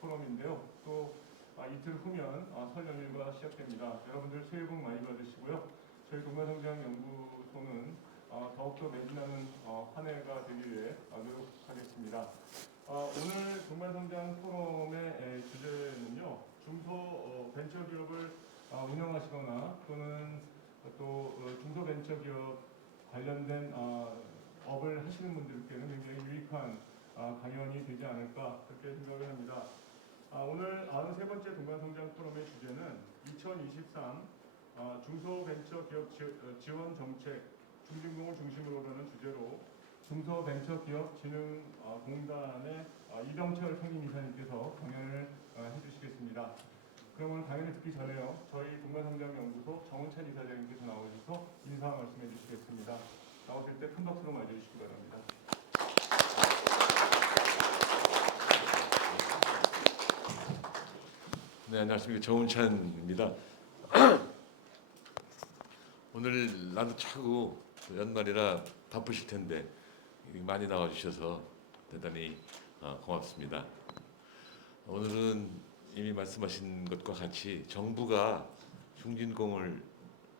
포럼인데요. 또 이틀 후면 설 연휴가 시작됩니다. 여러분들 새해 복 많이 받으시고요. 저희 동반성장연구소는 더욱더 매진하는 한 해가 되기 위해 노력하겠습니다. 오늘 동반성장 포럼의 주제는요, 중소벤처기업을 운영하시거나 또는 또 중소벤처기업 관련된 업을 하시는 분들께는 굉장히 유익한 강연이 되지 않을까 그렇게 생각을 합니다. 오늘 93번째 동반성장 포럼의 주제는 2023 중소벤처기업 지원 정책 중진공을 중심으로 하는 주제로 중소벤처기업진흥공단의 이병철 상임이사님께서 강연을 해주시겠습니다. 그러면 강연을 듣기 전에요, 저희 동반성장연구소 정은찬 이사장님께서 나오셔서 인사 말씀해 주시겠습니다. 나오실 때 큰 박수로 맞이해주시기 바랍니다. 네, 안녕하십니까. 정은찬입니다. 오늘 날도 차고 연말이라 바쁘실 텐데 많이 나와주셔서 대단히 고맙습니다. 오늘은 이미 말씀하신 것과 같이 정부가 중진공을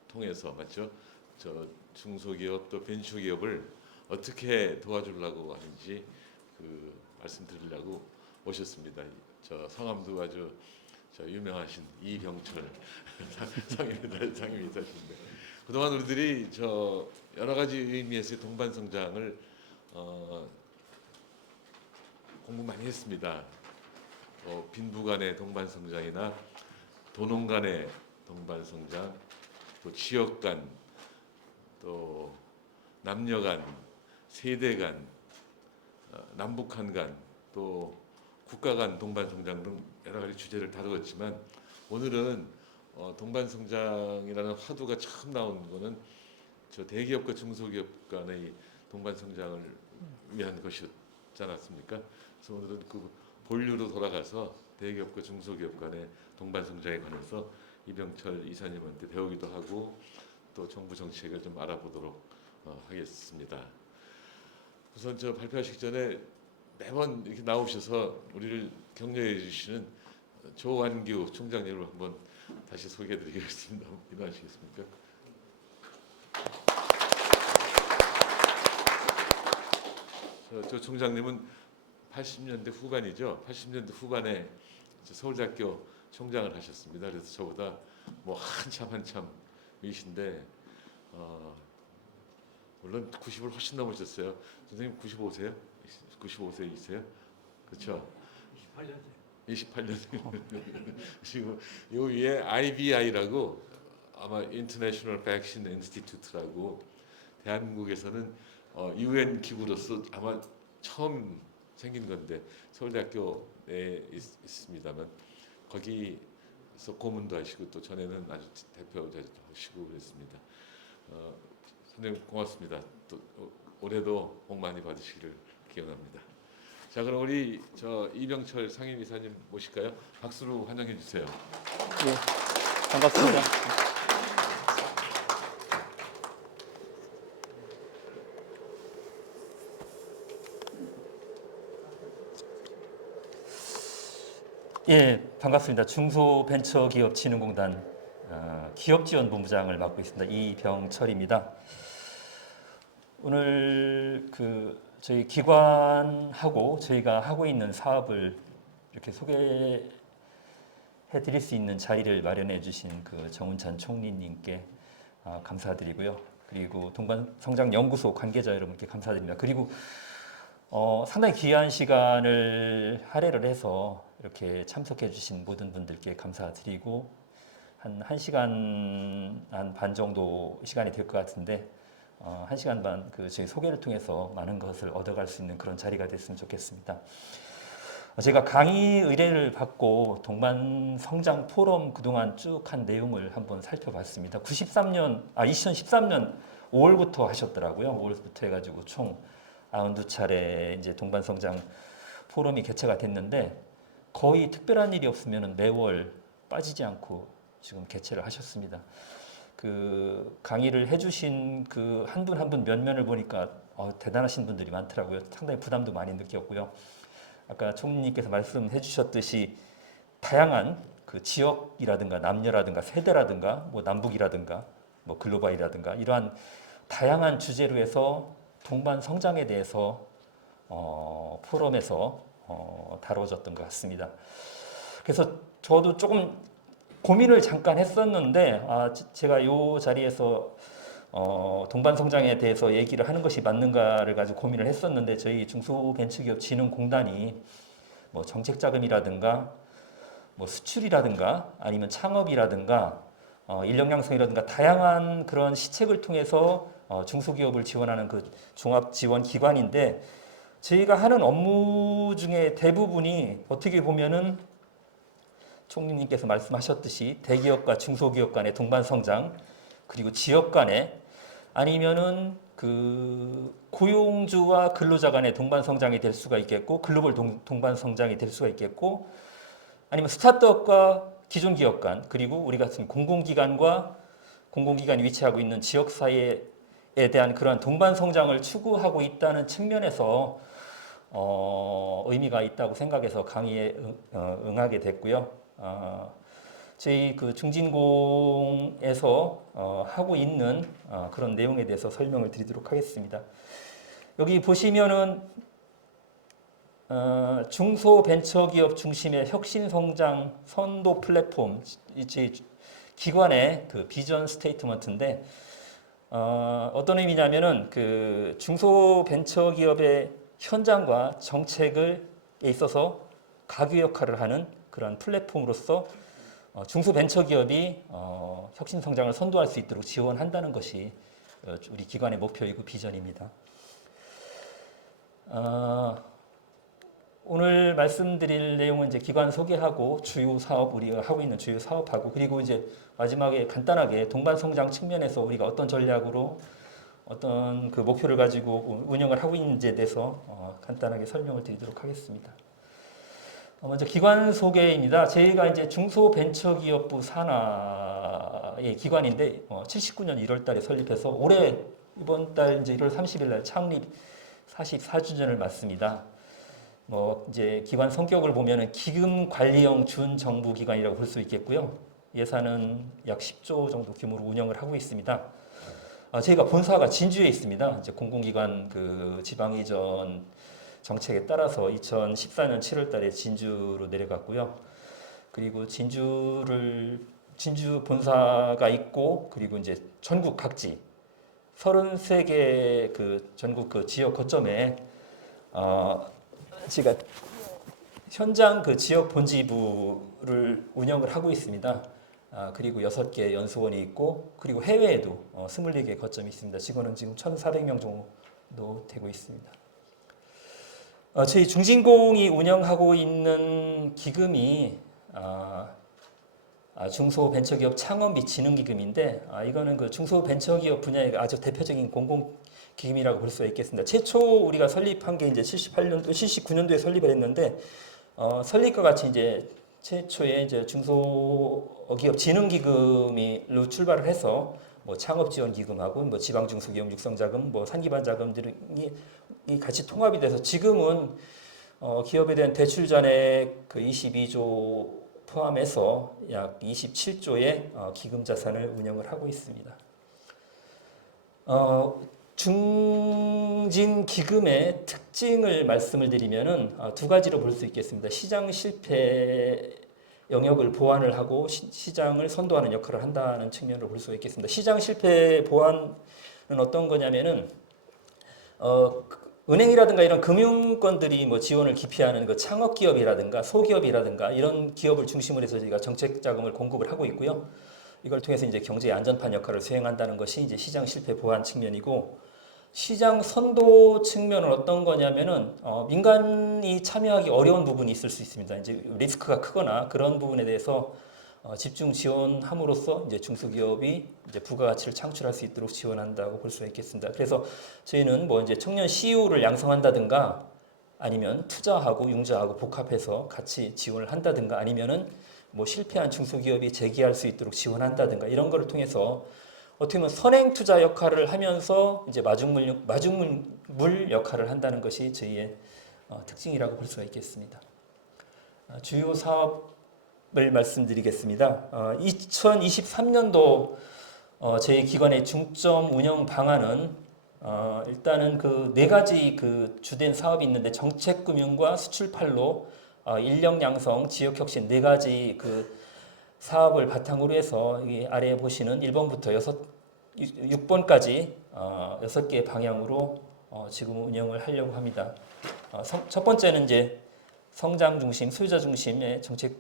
통해서 맞죠? 저 중소기업 또 벤처기업을 어떻게 도와주려고 하는지 말씀드리려고 오셨습니다. 저 성함도 아주 유명하신 이병철 상임이사신데 그동안 우리들이 여러 가지 의미에서의 동반성장을 공부 많이 했습니다. 빈부 간의 동반성장이나 도농 간의 동반성장, 또 지역 간, 또 남녀 간, 세대 간, 남북한 간, 또 국가 간 동반성장 등 여러 가지 주제를 다루었지만 오늘은 동반성장이라는 화두가 처음 나온 거는 저 대기업과 중소기업 간의 동반성장을 위한 것이었지 않았습니까? 그래서 오늘은 그 본류로 돌아가서 대기업과 중소기업 간의 동반성장에 관해서 이병철 이사님한테 배우기도 하고 또 정부 정책을 좀 알아보도록 하겠습니다. 우선 발표하시기 전에 매번 이렇게 나오셔서 우리를 격려해 주시는 조완규 총장님을 한번 다시 소개해 드리겠습니다. 일어나시겠습니까? 조 총장님은 80년대 후반이죠. 80년대 후반에 서울대학교 총장을 하셨습니다. 그래서 저보다 한참 위신데 물론 90을 훨씬 넘으셨어요. 선생님 95세요? 95세이세요? 그렇죠? 28년생. 그리고 요 위에 IBI라고 아마 International Vaccine Institute라고 대한민국에서는 UN 기구로서 아마 처음 생긴 건데 서울대학교 내에 있습니다만 거기서 고문도 하시고 또 전에는 아주 대표자도 하시고 그랬습니다. 선생님 고맙습니다. 또 올해도 복 많이 받으시기를 기원합니다. 자, 그럼 우리 이병철 상임이사님 모실까요? 박수로 환영해 주세요. 예, 반갑습니다. 예, 반갑습니다. 중소벤처기업진흥공단 기업지원본부장을 맡고 있습니다. 이병철입니다. 오늘 저희 기관하고 저희가 하고 있는 사업을 이렇게 소개해 드릴 수 있는 자리를 마련해 주신 정은찬 총리님께 감사드리고요. 그리고 동반성장연구소 관계자 여러분께 감사드립니다. 그리고 상당히 귀한 시간을 할애를 해서 이렇게 참석해 주신 모든 분들께 감사드리고 한 1시간 반 정도 시간이 될 것 같은데 1시간 반 저희 소개를 통해서 많은 것을 얻어갈 수 있는 그런 자리가 됐으면 좋겠습니다. 제가 강의 의뢰를 받고 동반성장 포럼 그동안 쭉 한 내용을 한번 살펴봤습니다. 2013년 5월부터 하셨더라고요. 5월부터 해가지고 총 92차례 이제 동반성장 포럼이 개최가 됐는데 거의 특별한 일이 없으면 매월 빠지지 않고 지금 개최를 하셨습니다. 강의를 해주신 한 분 한 분 면면을 보니까 대단하신 분들이 많더라고요. 상당히 부담도 많이 느꼈고요. 아까 총리님께서 말씀해 주셨듯이 다양한 그 지역이라든가 남녀라든가 세대라든가 뭐 남북이라든가 뭐 글로벌이라든가 이러한 다양한 주제로 해서 동반 성장에 대해서 포럼에서 다뤄졌던 것 같습니다. 그래서 저도 조금 고민을 잠깐 했었는데 제가 이 자리에서 동반 성장에 대해서 얘기를 하는 것이 맞는가를 가지고 고민을 했었는데 저희 중소벤처기업진흥공단이 뭐 정책 자금이라든가 뭐 수출이라든가 아니면 창업이라든가 인력 양성이라든가 다양한 그런 시책을 통해서 중소기업을 지원하는 그 종합 지원 기관인데 저희가 하는 업무 중에 대부분이 어떻게 보면은 총리님께서 말씀하셨듯이 대기업과 중소기업 간의 동반 성장 그리고 지역 간의 아니면은 그 고용주와 근로자 간의 동반 성장이 될 수가 있겠고 글로벌 동반 성장이 될 수가 있겠고 아니면 스타트업과 기존 기업 간 그리고 우리 같은 공공기관과 공공기관이 위치하고 있는 지역 사회에 대한 그러한 동반 성장을 추구하고 있다는 측면에서 의미가 있다고 생각해서 강의에 응하게 됐고요. 저희 그 중진공에서 하고 있는 그런 내용에 대해서 설명을 드리도록 하겠습니다. 여기 보시면은 중소벤처기업 중심의 혁신성장 선도 플랫폼 이 기관의 그 비전 스테이트먼트인데 어떤 의미냐면은 그 중소벤처기업의 현장과 정책에 있어서 가교 역할을 하는 그런 플랫폼으로서 중소벤처기업이 혁신성장을 선도할 수 있도록 지원한다는 것이 우리 기관의 목표이고 비전입니다. 오늘 말씀드릴 내용은 이제 기관 소개하고 주요 사업 우리가 하고 있는 주요 사업하고 그리고 이제 마지막에 간단하게 동반 성장 측면에서 우리가 어떤 전략으로 어떤 그 목표를 가지고 운영을 하고 있는지에 대해서 간단하게 설명을 드리도록 하겠습니다. 먼저 기관 소개입니다. 저희가 이제 중소벤처기업부 산하의 기관인데 79년 1월달에 설립해서 올해 이번 달 이제 1월 30일날 창립 44주년을 맞습니다. 뭐 이제 기관 성격을 보면은 기금 관리형 준정부 기관이라고 볼 수 있겠고요. 예산은 약 10조 정도 규모로 운영을 하고 있습니다. 저희가 본사가 진주에 있습니다. 이제 공공기관 그 지방이전 정책에 따라서 2014년 7월달에 진주로 내려갔고요. 그리고 진주 본사가 있고 그리고 이제 전국 각지 33개 그 전국 그 지역 거점에 제가 현장 그 지역 본지부를 운영을 하고 있습니다. 그리고 6개 연수원이 있고 그리고 해외에도 24개 거점이 있습니다. 직원은 지금 1,400명 정도 되고 있습니다. 저희 중진공이 운영하고 있는 기금이 중소벤처기업 창업 및 진흥기금인데 이거는 그 중소벤처기업 분야의 아주 대표적인 공공기금이라고 볼 수가 있겠습니다. 최초 우리가 설립한 게 이제 79년도에 설립을 했는데 설립과 같이 이제 최초에 이제 중소기업 진흥기금으로 출발을 해서 뭐 창업지원기금하고 뭐 지방중소기업 육성자금, 뭐 산기반자금들이 같이 통합이 돼서 지금은 기업에 대한 대출 잔액 그 22조 포함해서 약 27조의 기금 자산을 운영을 하고 있습니다. 중진 기금의 특징을 말씀을 드리면은 두 가지로 볼 수 있겠습니다. 시장 실패 영역을 보완을 하고 시장을 선도하는 역할을 한다는 측면으로 볼 수 있겠습니다. 시장 실패 보완은 어떤 거냐면은 은행이라든가 이런 금융권들이 뭐 지원을 기피하는 그 창업 기업이라든가 소기업이라든가 이런 기업을 중심으로 해서 저희가 정책 자금을 공급을 하고 있고요. 이걸 통해서 이제 경제의 안전판 역할을 수행한다는 것이 이제 시장 실패 보완 측면이고, 시장 선도 측면은 어떤 거냐면은 민간이 참여하기 어려운 부분이 있을 수 있습니다. 이제 리스크가 크거나 그런 부분에 대해서 집중 지원함으로써 이제 중소기업이 이제 부가가치를 창출할 수 있도록 지원한다고 볼 수가 있겠습니다. 그래서 저희는 뭐 이제 청년 CEO를 양성한다든가 아니면 투자하고 융자하고 복합해서 같이 지원을 한다든가 아니면은 뭐 실패한 중소기업이 재기할 수 있도록 지원한다든가 이런 거를 통해서 어떻게 보면 선행 투자 역할을 하면서 이제 마중물 역할을 한다는 것이 저희의 특징이라고 볼 수가 있겠습니다. 주요 사업을 말씀드리겠습니다. 2023년도 저희 기관의 중점 운영 방안은 일단은 그 네 가지 그 주된 사업이 있는데 정책금융과 수출판로, 인력 양성, 지역 혁신 네 가지 그 사업을 바탕으로 해서 이 아래에 보시는 1번부터 6번까지 6개의 방향으로 지금 운영을 하려고 합니다. 첫 번째는 이제 성장 중심, 소유자 중심의 정책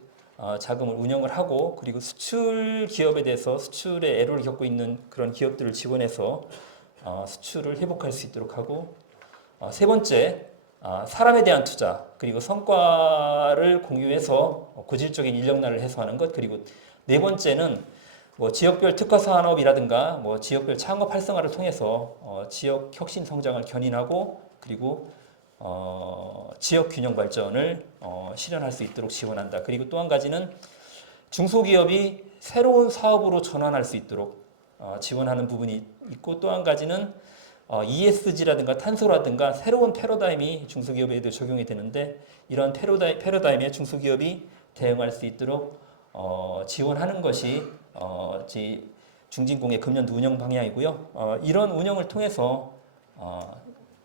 자금을 운영을 하고, 그리고 수출 기업에 대해서 수출에 애로를 겪고 있는 그런 기업들을 지원해서 수출을 회복할 수 있도록 하고, 세 번째 사람에 대한 투자, 그리고 성과를 공유해서 고질적인 인력난을 해소하는 것, 그리고 네 번째는 뭐 지역별 특화 산업이라든가 뭐 지역별 창업 활성화를 통해서 지역 혁신 성장을 견인하고, 그리고 지역 균형 발전을 실현할 수 있도록 지원한다. 그리고 또 한 가지는 중소기업이 새로운 사업으로 전환할 수 있도록 지원하는 부분이 있고, 또 한 가지는 ESG라든가 탄소라든가 새로운 패러다임이 중소기업에도 적용이 되는데, 이런 패러다임에 중소기업이 대응할 수 있도록 지원하는 것이 중진공의 금년도 운영 방향이고요. 이런 운영을 통해서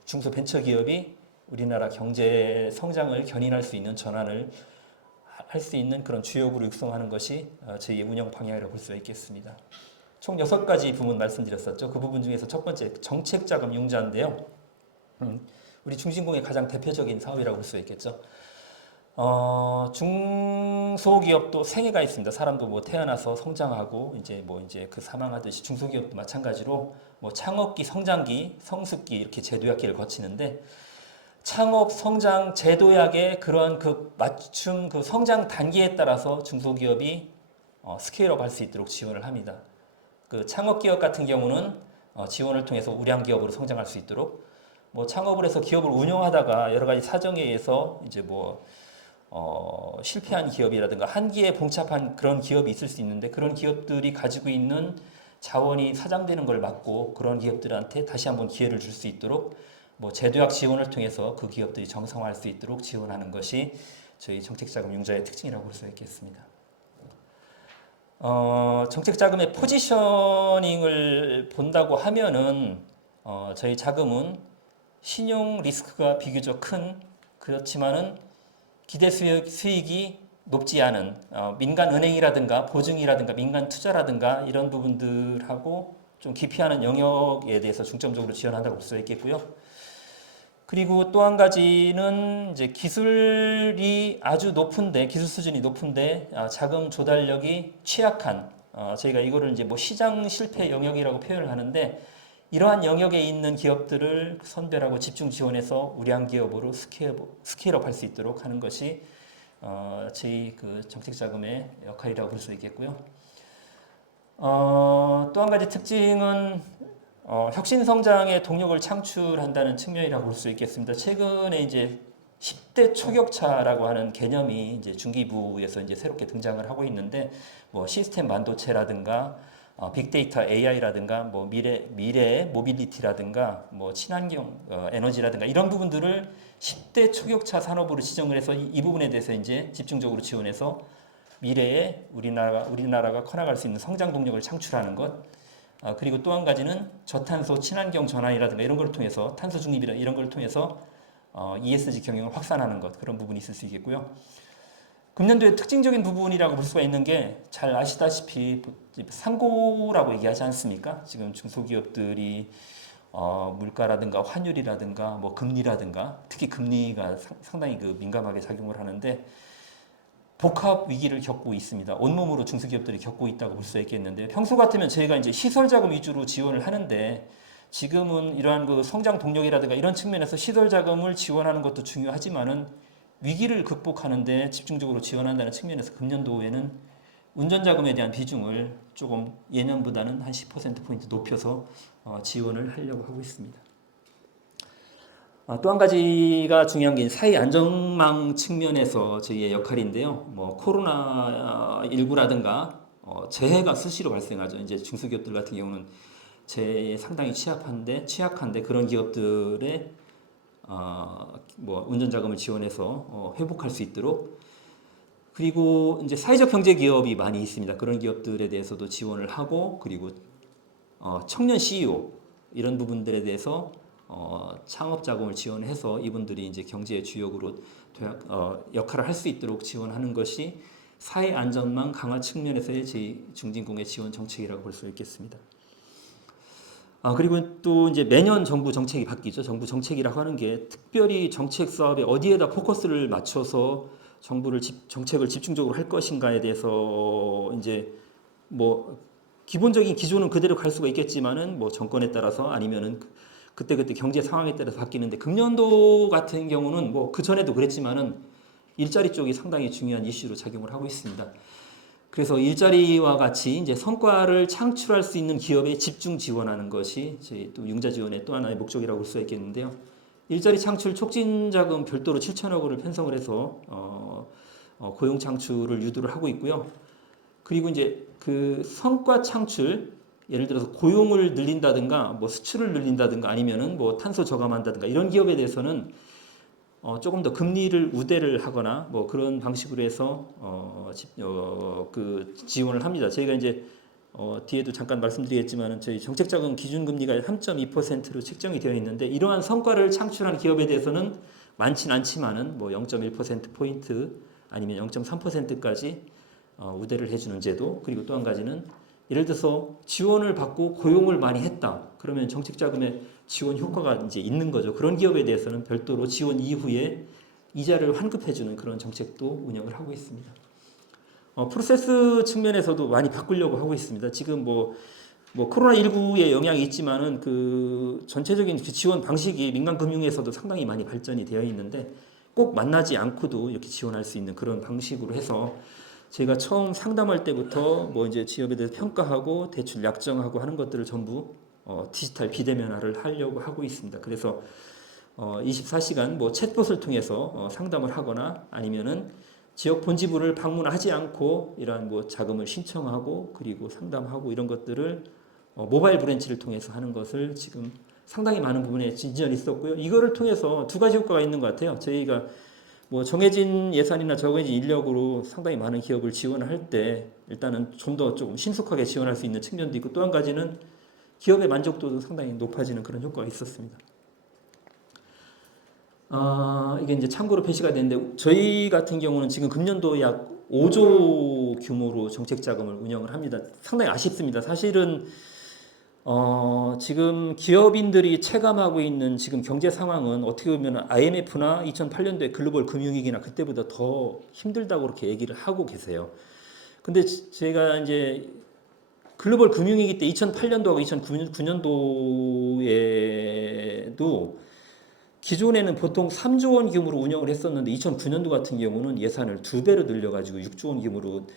중소벤처기업이 우리나라 경제 성장을 견인할 수 있는 전환을 할 수 있는 그런 주역으로 육성하는 것이 저희의 운영 방향이라고 볼 수가 있겠습니다. 총 6가지 부분 말씀드렸었죠. 그 부분 중에서 첫 번째 정책자금 융자인데요. 우리 중진공의 가장 대표적인 사업이라고 볼 수가 있겠죠. 중소기업도 생애가 있습니다. 사람도 뭐 태어나서 성장하고 이제 그 사망하듯이 중소기업도 마찬가지로 뭐 창업기, 성장기, 성숙기 이렇게 제도약기를 거치는데, 창업, 성장, 제도약의 그런 그 맞춤 그 성장 단계에 따라서 중소기업이 스케일업 할 수 있도록 지원을 합니다. 그 창업기업 같은 경우는 지원을 통해서 우량기업으로 성장할 수 있도록, 뭐 창업을 해서 기업을 운영하다가 여러 가지 사정에 의해서 이제 실패한 기업이라든가 한계에 봉착한 그런 기업이 있을 수 있는데, 그런 기업들이 가지고 있는 자원이 사장되는 걸 막고 그런 기업들한테 다시 한번 기회를 줄 수 있도록 제도약 지원을 통해서 그 기업들이 정상화할 수 있도록 지원하는 것이 저희 정책자금 융자의 특징이라고 볼 수 있겠습니다. 정책자금의 포지셔닝을 본다고 하면은 저희 자금은 신용 리스크가 비교적 큰, 그렇지만은 기대 수익이 높지 않은 민간 은행이라든가 보증이라든가 민간 투자라든가 이런 부분들하고 좀 기피하는 영역에 대해서 중점적으로 지원한다고 볼 수 있겠고요. 그리고 또 한 가지는 이제 기술이 아주 높은데, 기술 수준이 높은데 자금 조달력이 취약한, 저희가 이거를 이제 시장 실패 영역이라고 표현을 하는데, 이러한 영역에 있는 기업들을 선별하고 집중 지원해서 우량 기업으로 스케일업 할 수 있도록 하는 것이 저희 그 정책자금의 역할이라고 볼 수 있겠고요. 또 한 가지 특징은 혁신 성장의 동력을 창출한다는 측면이라고 볼 수 있겠습니다. 최근에 이제 10대 초격차라고 하는 개념이 이제 중기부에서 이제 새롭게 등장을 하고 있는데, 시스템 반도체라든가 빅데이터 AI라든가 미래 모빌리티라든가 친환경 에너지라든가 이런 부분들을 10대 초격차 산업으로 지정을 해서 이 부분에 대해서 이제 집중적으로 지원해서 미래에 우리나라가 커나갈 수 있는 성장 동력을 창출하는 것, 그리고 또 한 가지는 저탄소 친환경 전환이라든가 이런 걸 통해서 탄소 중립이라 이런 걸 통해서 ESG 경영을 확산하는 것, 그런 부분이 있을 수 있겠고요. 금년도의 특징적인 부분이라고 볼 수가 있는 게, 잘 아시다시피 상고라고 얘기하지 않습니까? 지금 중소기업들이 물가라든가 환율이라든가 금리라든가, 특히 금리가 상당히 민감하게 작용을 하는데 복합 위기를 겪고 있습니다. 온몸으로 중소기업들이 겪고 있다고 볼 수 있겠는데, 평소 같으면 저희가 이제 시설 자금 위주로 지원을 하는데, 지금은 이러한 그 성장 동력이라든가 이런 측면에서 시설 자금을 지원하는 것도 중요하지만은 위기를 극복하는데 집중적으로 지원한다는 측면에서 금년도에는 운전 자금에 대한 비중을 조금 예년보다는 한 10%포인트 높여서 지원을 하려고 하고 있습니다. 또 한 가지가 중요한 게 사회 안전망 측면에서 저희의 역할인데요. 코로나19라든가 재해가 수시로 발생하죠. 이제 중소기업들 같은 경우는 재해에 상당히 취약한데 그런 기업들의 뭐 운전자금을 지원해서 회복할 수 있도록, 그리고 이제 사회적 경제 기업이 많이 있습니다. 그런 기업들에 대해서도 지원을 하고, 그리고 청년 CEO 이런 부분들에 대해서 창업 자금을 지원해서 이분들이 이제 경제의 주역으로 역할을 할 수 있도록 지원하는 것이 사회 안전망 강화 측면에서의 저희 중진공의 지원 정책이라고 볼 수 있겠습니다. 그리고 또 이제 매년 정부 정책이 바뀌죠. 정부 정책이라고 하는 게 특별히 정책 사업에 어디에다 포커스를 맞춰서 정책을 집중적으로 할 것인가에 대해서 이제 뭐 기본적인 기조는 그대로 갈 수가 있겠지만은 뭐 정권에 따라서 아니면은 그때그때 경제 상황에 따라서 바뀌는데, 금년도 같은 경우는 뭐 그 전에도 그랬지만은 일자리 쪽이 상당히 중요한 이슈로 작용을 하고 있습니다. 그래서 일자리와 같이 이제 성과를 창출할 수 있는 기업에 집중 지원하는 것이 저희 또 융자 지원의 또 하나의 목적이라고 볼 수 있겠는데요. 일자리 창출 촉진 자금 별도로 7천억 원을 편성을 해서 고용 창출을 유도를 하고 있고요. 그리고 이제 그 성과 창출, 예를 들어서 고용을 늘린다든가 뭐 수출을 늘린다든가 아니면은 뭐 탄소 저감한다든가 이런 기업에 대해서는 조금 더 금리를 우대를 하거나 뭐 그런 방식으로 해서 그 지원을 합니다. 저희가 이제 뒤에도 잠깐 말씀드리겠지만은 저희 정책자금 기준금리가 3.2%로 책정이 되어 있는데, 이러한 성과를 창출한 기업에 대해서는 많지는 않지만은 뭐 0.1% 포인트 아니면 0.3%까지 우대를 해주는 제도. 그리고 또 한 가지는 예를 들어서 지원을 받고 고용을 많이 했다. 그러면 정책자금의 지원 효과가 이제 있는 거죠. 그런 기업에 대해서는 별도로 지원 이후에 이자를 환급해주는 그런 정책도 운영을 하고 있습니다. 프로세스 측면에서도 많이 바꾸려고 하고 있습니다. 지금 뭐 코로나19의 영향이 있지만은 그 전체적인 그 지원 방식이 민간 금융에서도 상당히 많이 발전이 되어 있는데, 꼭 만나지 않고도 이렇게 지원할 수 있는 그런 방식으로 해서 제가 처음 상담할 때부터 뭐 이제 지역에 대해서 평가하고 대출 약정하고 하는 것들을 전부 디지털 비대면화를 하려고 하고 있습니다. 그래서 24시간 뭐 챗봇을 통해서 상담을 하거나 아니면은 지역 본지부를 방문하지 않고 이러한 뭐 자금을 신청하고 그리고 상담하고 이런 것들을 모바일 브랜치를 통해서 하는 것을 지금 상당히 많은 부분에 진전이 있었고요. 이거를 통해서 두 가지 효과가 있는 것 같아요. 저희가 뭐 정해진 예산이나 정해진 인력으로 상당히 많은 기업을 지원을 할 때 일단은 좀 더 조금 신속하게 지원할 수 있는 측면도 있고, 또 한 가지는 기업의 만족도도 상당히 높아지는 그런 효과가 있었습니다. 이게 이제 참고로 표시가 되는데, 저희 같은 경우는 지금 금년도 약 5조 규모로 정책 자금을 운영을 합니다. 상당히 아쉽습니다. 사실은 지금 기업인들이 체감하고 있는 지금 경제 상황은 어떻게 보면 IMF나 2008년도에 글로벌 금융위기나 그때보다 더 힘들다고 그렇게 얘기를 하고 계세요. 근데 제가 이제 글로벌 금융위기 때 2008년도하고 2009년도에도 기존에는 보통 3조 원 규모로 운영을 했었는데 2009년도 같은 경우는 예산을 2배로 늘려가지고 6조 원 규모로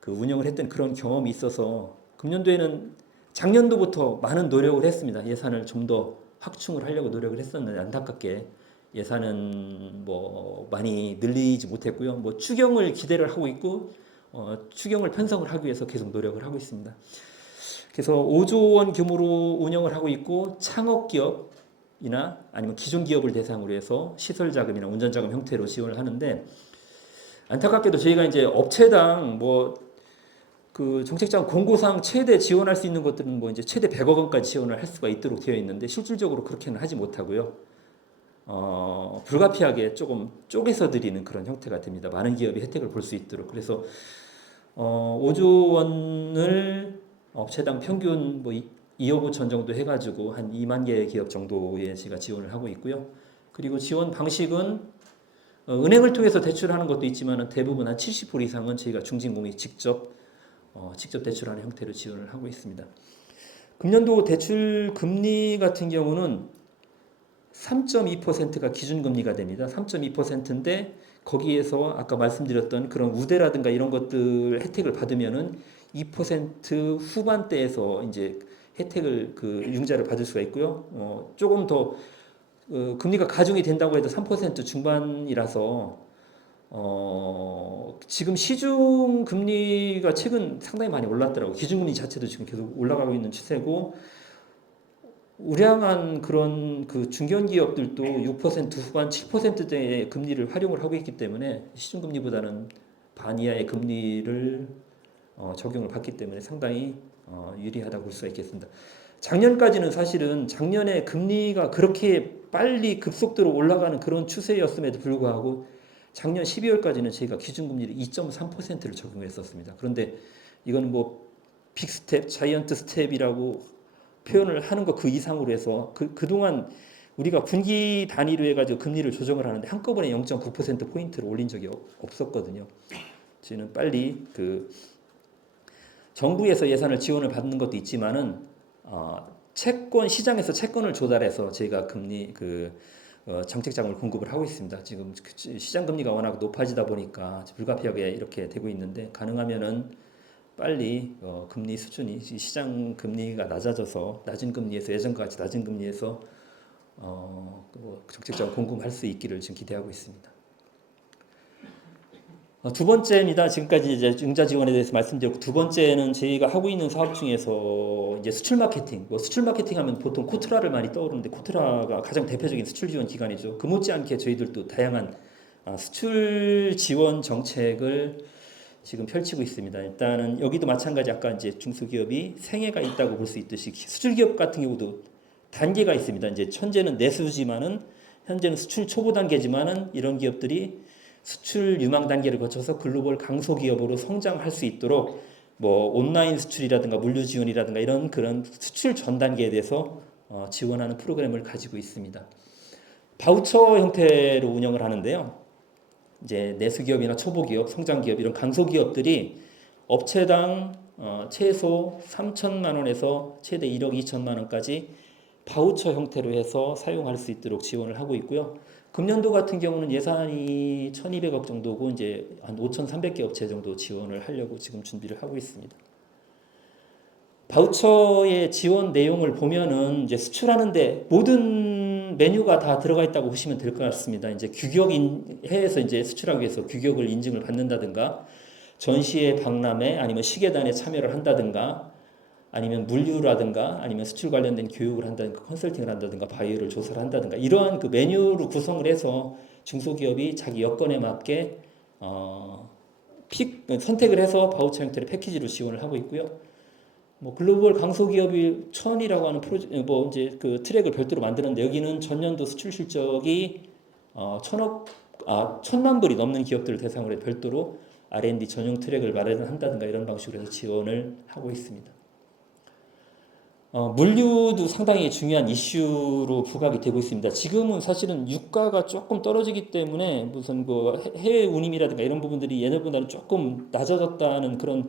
그 운영을 했던 그런 경험이 있어서, 금년도에는 작년도부터 많은 노력을 했습니다. 예산을 좀 더 확충을 하려고 노력을 했었는데 안타깝게 예산은 뭐 많이 늘리지 못했고요. 뭐 추경을 기대를 하고 있고 추경을 편성을 하기 위해서 계속 노력을 하고 있습니다. 그래서 5조 원 규모로 운영을 하고 있고, 창업 기업이나 아니면 기존 기업을 대상으로 해서 시설 자금이나 운전 자금 형태로 지원을 하는데, 안타깝게도 저희가 이제 업체당 뭐 그 정책자금 공고상 최대 지원할 수 있는 것들은 뭐 이제 최대 100억 원까지 지원을 할 수가 있도록 되어 있는데, 실질적으로 그렇게는 하지 못하고요. 불가피하게 조금 쪼개서 드리는 그런 형태가 됩니다. 많은 기업이 혜택을 볼 수 있도록. 그래서 5조 원을 업체당 평균 뭐 2억 5천 정도 해가지고 한 2만 개의 기업 정도에 제가 지원을 하고 있고요. 그리고 지원 방식은 은행을 통해서 대출하는 것도 있지만 대부분 한 70% 이상은 저희가 중진공이 직접 대출하는 형태로 지원을 하고 있습니다. 금년도 대출 금리 같은 경우는 3.2%가 기준금리가 됩니다. 3.2%인데 거기에서 아까 말씀드렸던 그런 우대라든가 이런 것들 혜택을 받으면은 2% 후반대에서 이제 혜택을 그 융자를 받을 수가 있고요. 조금 더 금리가 가중이 된다고 해도 3% 중반이라서 지금 시중 금리가 최근 상당히 많이 올랐더라고요. 기준금리 자체도 지금 계속 올라가고 있는 추세고, 우량한 그런 그 중견기업들도 6% 후반 7%대의 금리를 활용을 하고 있기 때문에 시중금리보다는 반 이하의 금리를 적용을 받기 때문에 상당히 유리하다고 볼 수가 있겠습니다. 작년까지는 사실은 작년에 금리가 그렇게 빨리 급속도로 올라가는 그런 추세였음에도 불구하고 작년 12월까지는 저희가 기준금리를 2.3%를 적용했었습니다. 그런데 이건 뭐 빅스텝, 자이언트 스텝이라고 표현을 하는 것 그 이상으로 해서 그동안 우리가 분기 단위로 해가지고 금리를 조정을 하는데 한꺼번에 0.9% 포인트를 올린 적이 없었거든요. 저희는 빨리 그 정부에서 예산을 지원을 받는 것도 있지만은 채권 시장에서 채권을 조달해서 저희가 금리 정책 자금을 공급을 하고 있습니다. 지금 시장 금리가 워낙 높아지다 보니까 불가피하게 이렇게 되고 있는데 가능하면은 빨리 금리 수준이 시장 금리가 낮아져서 낮은 금리에서 예전과 같이 낮은 금리에서 정책 자금 공급할 수 있기를 지금 기대하고 있습니다. 두 번째입니다. 지금까지 이제 융자 지원에 대해서 말씀드렸고 두 번째는 저희가 하고 있는 사업 중에서 이제 수출 마케팅. 수출 마케팅 하면 보통 코트라를 많이 떠오르는데 코트라가 가장 대표적인 수출 지원 기관이죠. 그 못지않게 저희들도 다양한 수출 지원 정책을 지금 펼치고 있습니다. 일단은 여기도 마찬가지 아까 이제 중소기업이 생애가 있다고 볼 수 있듯이 수출 기업 같은 경우도 단계가 있습니다. 이제 현재는 내수지만은 현재는 수출 초보 단계지만은 이런 기업들이 수출 유망 단계를 거쳐서 글로벌 강소 기업으로 성장할 수 있도록 뭐 온라인 수출이라든가 물류 지원이라든가 이런 그런 수출 전 단계에 대해서 지원하는 프로그램을 가지고 있습니다. 바우처 형태로 운영을 하는데요. 이제 내수기업이나 초보기업, 성장기업 이런 강소기업들이 업체당 최소 3천만 원에서 최대 1억 2천만 원까지 바우처 형태로 해서 사용할 수 있도록 지원을 하고 있고요. 금년도 같은 경우는 예산이 1,200억 정도고 이제 한 5,300개 업체 정도 지원을 하려고 지금 준비를 하고 있습니다. 바우처의 지원 내용을 보면은 이제 수출하는데 모든 메뉴가 다 들어가 있다고 보시면 될 것 같습니다. 이제 해외에서 이제 수출하기 위해서 규격을 인증을 받는다든가 전시회 박람회 아니면 시계단에 참여를 한다든가 아니면 물류라든가 아니면 수출 관련된 교육을 한다든가 컨설팅을 한다든가 바이오를 조사를 한다든가 이러한 그 메뉴를 구성을 해서 중소기업이 자기 여건에 맞게 선택을 해서 바우처 형태의 패키지로 지원을 하고 있고요. 뭐 글로벌 강소기업이 1000이라고 하는 뭐 이제 그 트랙을 별도로 만드는데 여기는 전년도 수출 실적이 1,000만 불이 넘는 기업들을 대상으로 별도로 R&D 전용 트랙을 마련한다든가 이런 방식으로 해서 지원을 하고 있습니다. 물류도 상당히 중요한 이슈로 부각이 되고 있습니다. 지금은 사실은 유가가 조금 떨어지기 때문에 무슨 그 해외 운임이라든가 이런 부분들이 예전보다는 조금 낮아졌다는 그런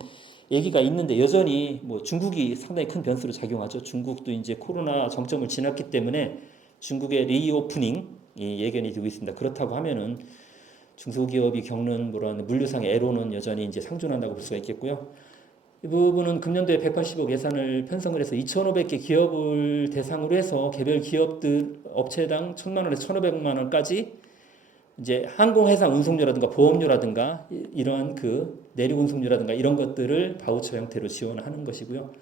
얘기가 있는데 여전히 뭐 중국이 상당히 큰 변수로 작용하죠. 중국도 이제 코로나 정점을 지났기 때문에 중국의 리오프닝이 예견이 되고 있습니다. 그렇다고 하면은 중소기업이 겪는 그런 물류상의 애로는 여전히 이제 상존한다고 볼 수가 있겠고요. 이 부분은 금년도에 180억 예산을 편성을 해서 2,500개 기업을 대상으로 해서 개별 기업들 업체당 1,000만 원에서 1,500만 원까지 이제 항공해상 운송료라든가 보험료라든가 이러한 그 내륙 운송료라든가 이런 것들을 바우처 형태로 지원하는 것이고요.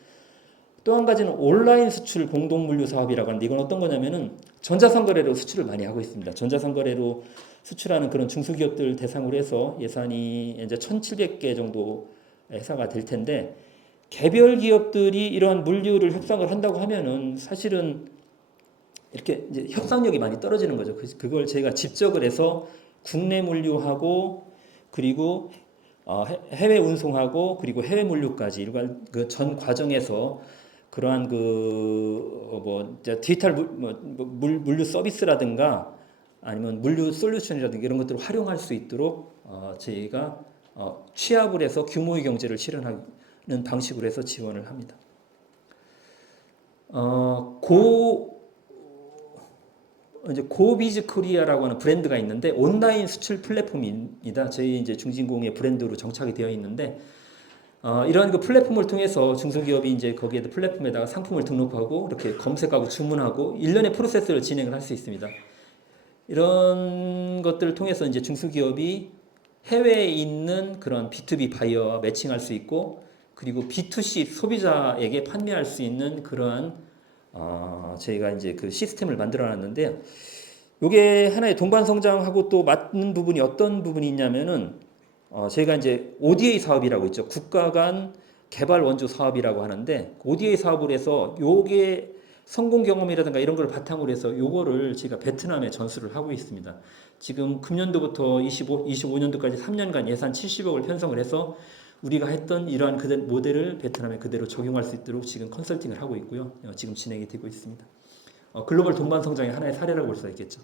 또 한 가지는 온라인 수출 공동 물류 사업이라고 하는데 이건 어떤 거냐면은 전자상거래로 수출을 많이 하고 있습니다. 전자상거래로 수출하는 그런 중소기업들 대상으로 해서 예산이 이제 1,700개 정도 회사가 될 텐데 개별 기업들이 이러한 물류를 협상을 한다고 하면은 사실은 이렇게 이제 협상력이 많이 떨어지는 거죠. 그걸 저희가 집적을 해서 국내 물류하고 그리고 해외 운송하고 그리고 해외 물류까지 일반 그 전 과정에서 그러한 그 디지털 물류 서비스라든가 아니면 물류 솔루션이라든가 이런 것들을 활용할 수 있도록 저희가 취합을 해서 규모의 경제를 실현하는 방식으로 해서 지원을 합니다. 이제 고비즈 코리아라고 하는 브랜드가 있는데 온라인 수출 플랫폼입니다. 저희 이제 중진공의 브랜드로 정착이 되어 있는데 이러한 그 플랫폼을 통해서 중소기업이 이제 거기에 플랫폼에다가 상품을 등록하고 이렇게 검색하고 주문하고 일련의 프로세스를 진행을 할 수 있습니다. 이런 것들을 통해서 이제 중소기업이 해외에 있는 그런 B2B 바이어와 매칭할 수 있고 그리고 B2C 소비자에게 판매할 수 있는 그러한 저희가 이제 그 시스템을 만들어놨는데요. 이게 하나의 동반 성장하고 또 맞는 부분이 어떤 부분이 있냐면은 저희가 이제 ODA 사업이라고 있죠. 국가 간 개발 원조 사업이라고 하는데 ODA 사업을 해서 요게 성공 경험이라든가 이런 걸 바탕으로 해서 요거를 제가 베트남에 전수를 하고 있습니다. 지금 금년도부터 25년도까지 3년간 예산 70억을 편성을 해서 우리가 했던 이러한 모델을 베트남에 그대로 적용할 수 있도록 지금 컨설팅을 하고 있고요. 지금 진행이 되고 있습니다. 글로벌 동반 성장의 하나의 사례라고 볼 수가 있겠죠.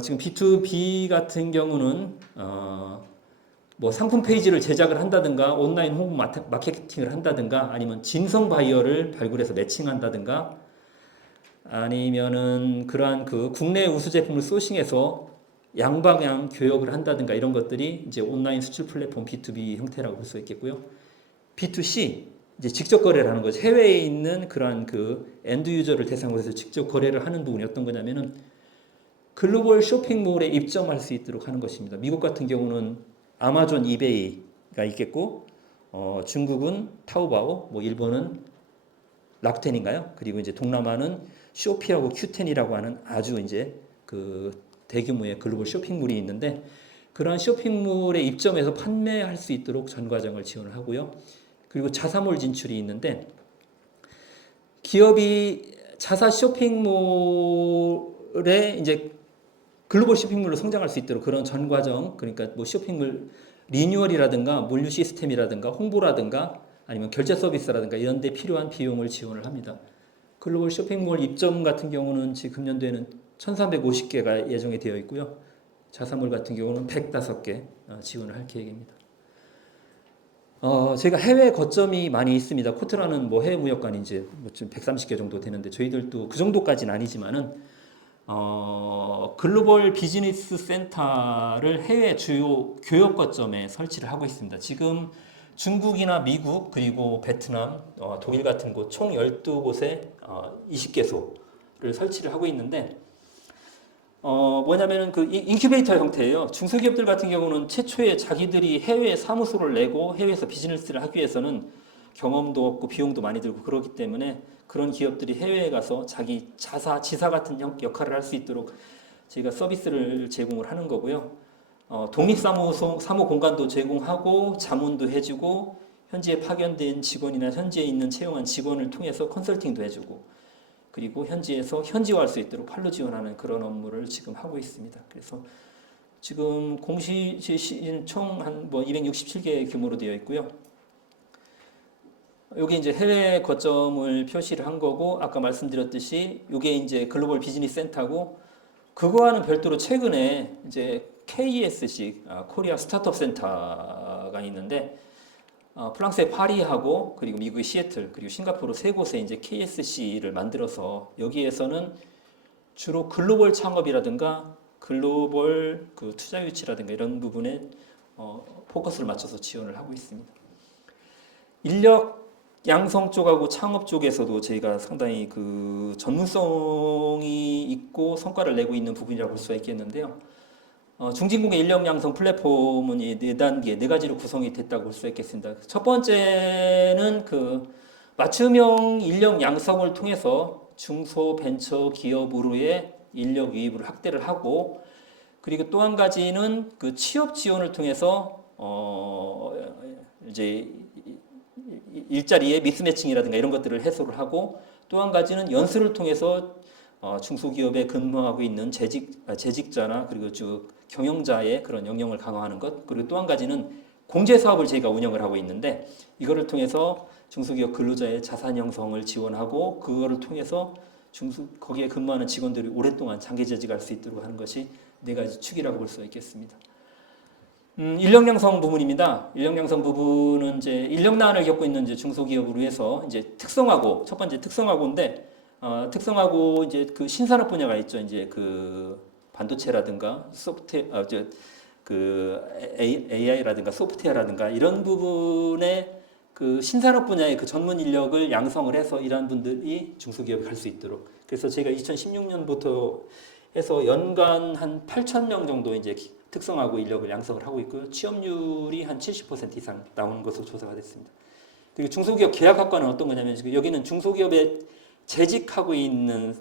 지금 B2B 같은 경우는 뭐 상품 페이지를 제작을 한다든가 온라인 홍보 마케팅을 한다든가 아니면 진성 바이어를 발굴해서 매칭한다든가 아니면은 그러한 그 국내 우수 제품을 소싱해서 양방향 교역을 한다든가 이런 것들이 이제 온라인 수출 플랫폼 B2B 형태라고 볼 수 있겠고요. B2C 이제 직접 거래를 하는 거죠. 해외에 있는 그러한 그 엔드 유저를 대상으로 해서 직접 거래를 하는 부분이 어떤 거냐면은 글로벌 쇼핑몰에 입점할 수 있도록 하는 것입니다. 미국 같은 경우는 아마존, 이베이가 있겠고, 중국은 타오바오, 뭐 일본은 락텐인가요? 그리고 이제 동남아는 쇼피하고 큐텐이라고 하는 아주 이제 그 대규모의 글로벌 쇼핑몰이 있는데 그러한 쇼핑몰에 입점해서 판매할 수 있도록 전 과정을 지원을 하고요. 그리고 자사몰 진출이 있는데 기업이 자사 쇼핑몰에 이제 글로벌 쇼핑몰로 성장할 수 있도록 그런 전 과정, 그러니까 뭐 쇼핑몰 리뉴얼이라든가 물류 시스템이라든가 홍보라든가 아니면 결제 서비스라든가 이런 데 필요한 비용을 지원을 합니다. 글로벌 쇼핑몰 입점 같은 경우는 지금 금년도에는 1350개가 예정이 되어 있고요. 자사몰 같은 경우는 105개 지원을 할 계획입니다. 제가 해외 거점이 많이 있습니다. 코트라는 뭐 해외 무역관이 이제 뭐 좀 130개 정도 되는데 저희들도 그 정도까지는 아니지만은 글로벌 비즈니스 센터를 해외 주요 교역 거점에 설치를 하고 있습니다. 지금 중국이나 미국 그리고 베트남, 독일 같은 곳 총 12곳에 20개소를 설치를 하고 있는데 뭐냐면은 그 인큐베이터 형태예요. 중소기업들 같은 경우는 최초에 자기들이 해외에 사무소를 내고 해외에서 비즈니스를 하기 위해서는 경험도 없고 비용도 많이 들고 그렇기 때문에 그런 기업들이 해외에 가서 자기 지사 같은 역할을 할 수 있도록 저희가 서비스를 제공을 하는 거고요. 독립사무소 사무 공간도 제공하고 자문도 해주고 현지에 파견된 직원이나 현지에 있는 채용한 직원을 통해서 컨설팅도 해주고 그리고 현지에서 현지화할 수 있도록 판로 지원하는 그런 업무를 지금 하고 있습니다. 그래서 지금 공시 총 한 뭐 267개 규모로 되어 있고요. 여기 이제 해외 거점을 표시를 한 거고 아까 말씀드렸듯이 이게 이제 글로벌 비즈니스 센터고 그거와는 별도로 최근에 이제 KSC 코리아 스타트업 센터가 있는데 프랑스의 파리하고 그리고 미국의 시애틀 그리고 싱가포르 세 곳에 이제 KSC를 만들어서 여기에서는 주로 글로벌 창업이라든가 글로벌 그 투자 유치라든가 이런 부분에 포커스를 맞춰서 지원을 하고 있습니다. 인력 양성 쪽하고 창업 쪽에서도 저희가 상당히 그 전문성이 있고 성과를 내고 있는 부분이라고 볼 수가 있겠는데요. 중진공의 인력 양성 플랫폼은 이 4단계, 4가지로 구성이 됐다고 볼 수 있겠습니다. 첫 번째는 그 맞춤형 인력 양성을 통해서 중소 벤처 기업으로의 인력 유입을 확대를 하고 그리고 또 한 가지는 그 취업 지원을 통해서 이제 일자리의 미스매칭이라든가 이런 것들을 해소를 하고 또 한 가지는 연수를 통해서 중소기업에 근무하고 있는 재직자나 그리고 쭉 경영자의 그런 역량을 강화하는 것 그리고 또 한 가지는 공제사업을 저희가 운영을 하고 있는데 이거를 통해서 중소기업 근로자의 자산 형성을 지원하고 그거를 통해서 거기에 근무하는 직원들이 오랫동안 장기 재직할 수 있도록 하는 것이 4가지 축이라고 볼 수 있겠습니다. 인력 양성 부분입니다. 인력 양성 부분은 이제 인력난을 겪고 있는 이제 중소기업을 위해서 이제 특성화고 첫 번째 특성화고인데 특성화고 이제 그 신산업 분야가 있죠. 이제 그 반도체라든가 소프트웨어 그 AI라든가 소프트웨어라든가 이런 부분에 그 신산업 분야의 그 전문 인력을 양성을 해서 이러한 분들이 중소기업에 갈 수 있도록 그래서 제가 2016년부터 해서 연간 한 8,000명 정도 이제 특성화고 인력을 양성을 하고 있고요. 취업률이 한 70% 이상 나오는 것으로 조사가 됐습니다. 그리고 중소기업 계약학과는 어떤 거냐면 지금 여기는 중소기업에 재직하고 있는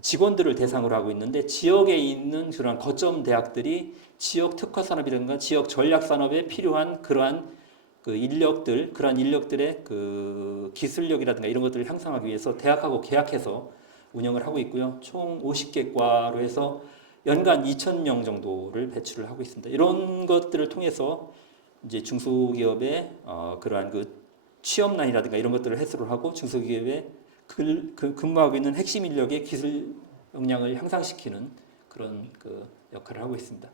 직원들을 대상으로 하고 있는데 지역에 있는 그런 거점 대학들이 지역 특화 산업이라든가 지역 전략 산업에 필요한 그러한 그 인력들, 그러한 인력들의 그 기술력이라든가 이런 것들을 향상하기 위해서 대학하고 계약해서 운영을 하고 있고요. 총 50개 과로 해서 연간 2,000명 정도를 배출을 하고 있습니다. 이런 것들을 통해서 이제 중소기업의 그러한 그 취업난이라든가 이런 것들을 해소를 하고 중소기업에 근무하고 있는 핵심 인력의 기술 역량을 향상시키는 그런 그 역할을 하고 있습니다.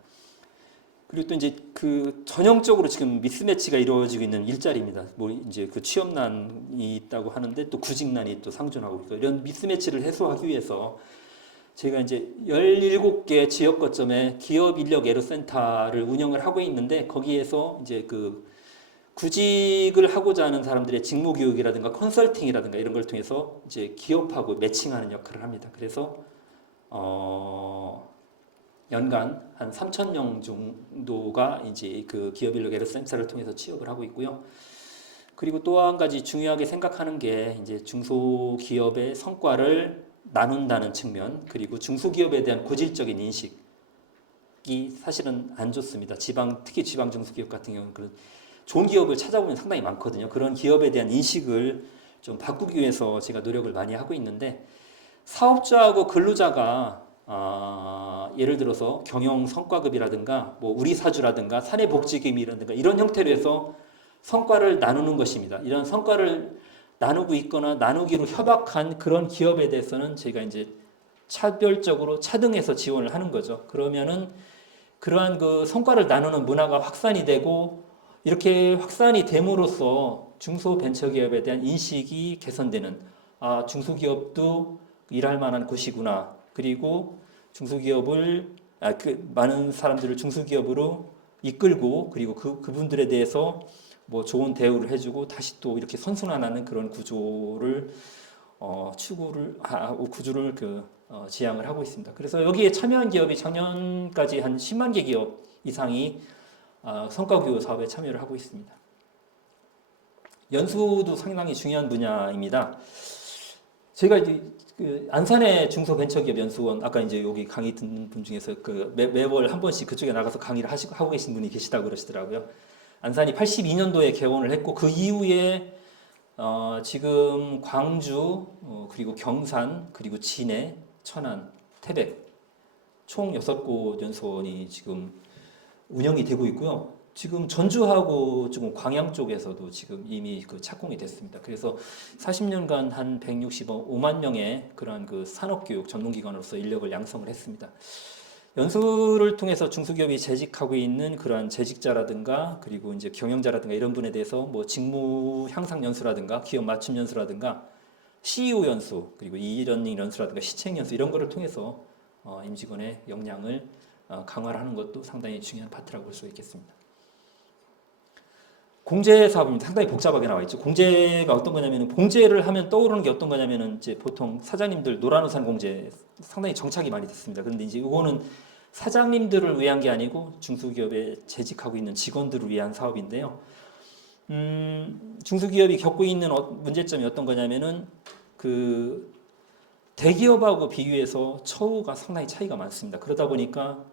그리고 또 이제 그 전형적으로 지금 미스매치가 이루어지고 있는 일자리입니다. 뭐 이제 그 취업난이 있다고 하는데 또 구직난이 또 상존하고 있고 이런 미스매치를 해소하기 위해서 저희가 이제 17개 지역 거점에 기업 인력 애로센터를 운영을 하고 있는데 거기에서 이제 그 구직을 하고자 하는 사람들의 직무 교육이라든가 컨설팅이라든가 이런 걸 통해서 이제 기업하고 매칭하는 역할을 합니다. 그래서 연간 한 3,000명 정도가 이제 그 기업 인력 애로센터를 통해서 취업을 하고 있고요. 그리고 또 한 가지 중요하게 생각하는 게 이제 중소기업의 성과를 나눈다는 측면, 그리고 중소기업에 대한 고질적인 인식이 사실은 안 좋습니다. 특히 지방 중소기업 같은 경우는 그런 좋은 기업을 찾아보면 상당히 많거든요. 그런 기업에 대한 인식을 좀 바꾸기 위해서 제가 노력을 많이 하고 있는데 사업자하고 근로자가 예를 들어서 경영 성과급이라든가 뭐 우리 사주라든가 사내복지금이라든가 이런 형태로 해서 성과를 나누는 것입니다. 이런 성과를 나누고 있거나 나누기로 협약한 그런 기업에 대해서는 저희가 이제 차별적으로 차등해서 지원을 하는 거죠. 그러면은 그러한 그 성과를 나누는 문화가 확산이 되고 이렇게 확산이 됨으로써 중소벤처기업에 대한 인식이 개선되는 중소기업도 일할 만한 곳이구나. 그리고 중소기업을 많은 사람들을 중소기업으로 이끌고 그리고 그분들에 대해서 뭐 좋은 대우를 해주고 다시 또 이렇게 선순환하는 그런 구조를 추구를 하고 구조를 지향을 하고 있습니다. 그래서 여기에 참여한 기업이 작년까지 한 10만 개 기업 이상이 성과교육 사업에 참여를 하고 있습니다. 연수도 상당히 중요한 분야입니다. 제가 이제 그 안산의 중소벤처기업 연수원 아까 이제 여기 강의 듣는 분 중에서 그 매월 한 번씩 그쪽에 나가서 강의를 하고 계신 분이 계시다고 그러시더라고요. 안산이 82년도에 개원을 했고 그 이후에 지금 광주 그리고 경산 그리고 진해, 천안, 태백 총 6곳 연수원이 지금 운영이 되고 있고요. 지금 전주하고 지금 광양 쪽에서도 지금 이미 그 착공이 됐습니다. 그래서 40년간 한 165만 명의 그러한 그 산업교육 전문기관으로서 인력을 양성을 했습니다. 연수를 통해서 중소기업이 재직하고 있는 그러한 재직자라든가 그리고 이제 경영자라든가 이런 분에 대해서 뭐 직무 향상 연수라든가 기업 맞춤 연수라든가 CEO 연수 그리고 이러닝 연수라든가 시책 연수 이런 거를 통해서 임직원의 역량을 강화를 하는 것도 상당히 중요한 파트라고 볼 수 있겠습니다. 공제 사업입니다. 상당히 복잡하게 나와 있죠. 공제가 어떤 거냐면 공제를 하면 떠오르는 게 어떤 거냐면은 이제 보통 사장님들 노란우산 공제 상당히 정착이 많이 됐습니다. 그런데 이제 이거는 사장님들을 위한 게 아니고 중소기업에 재직하고 있는 직원들을 위한 사업인데요. 중소기업이 겪고 있는 문제점이 어떤 거냐면은 그 대기업하고 비교해서 처우가 상당히 차이가 많습니다. 그러다 보니까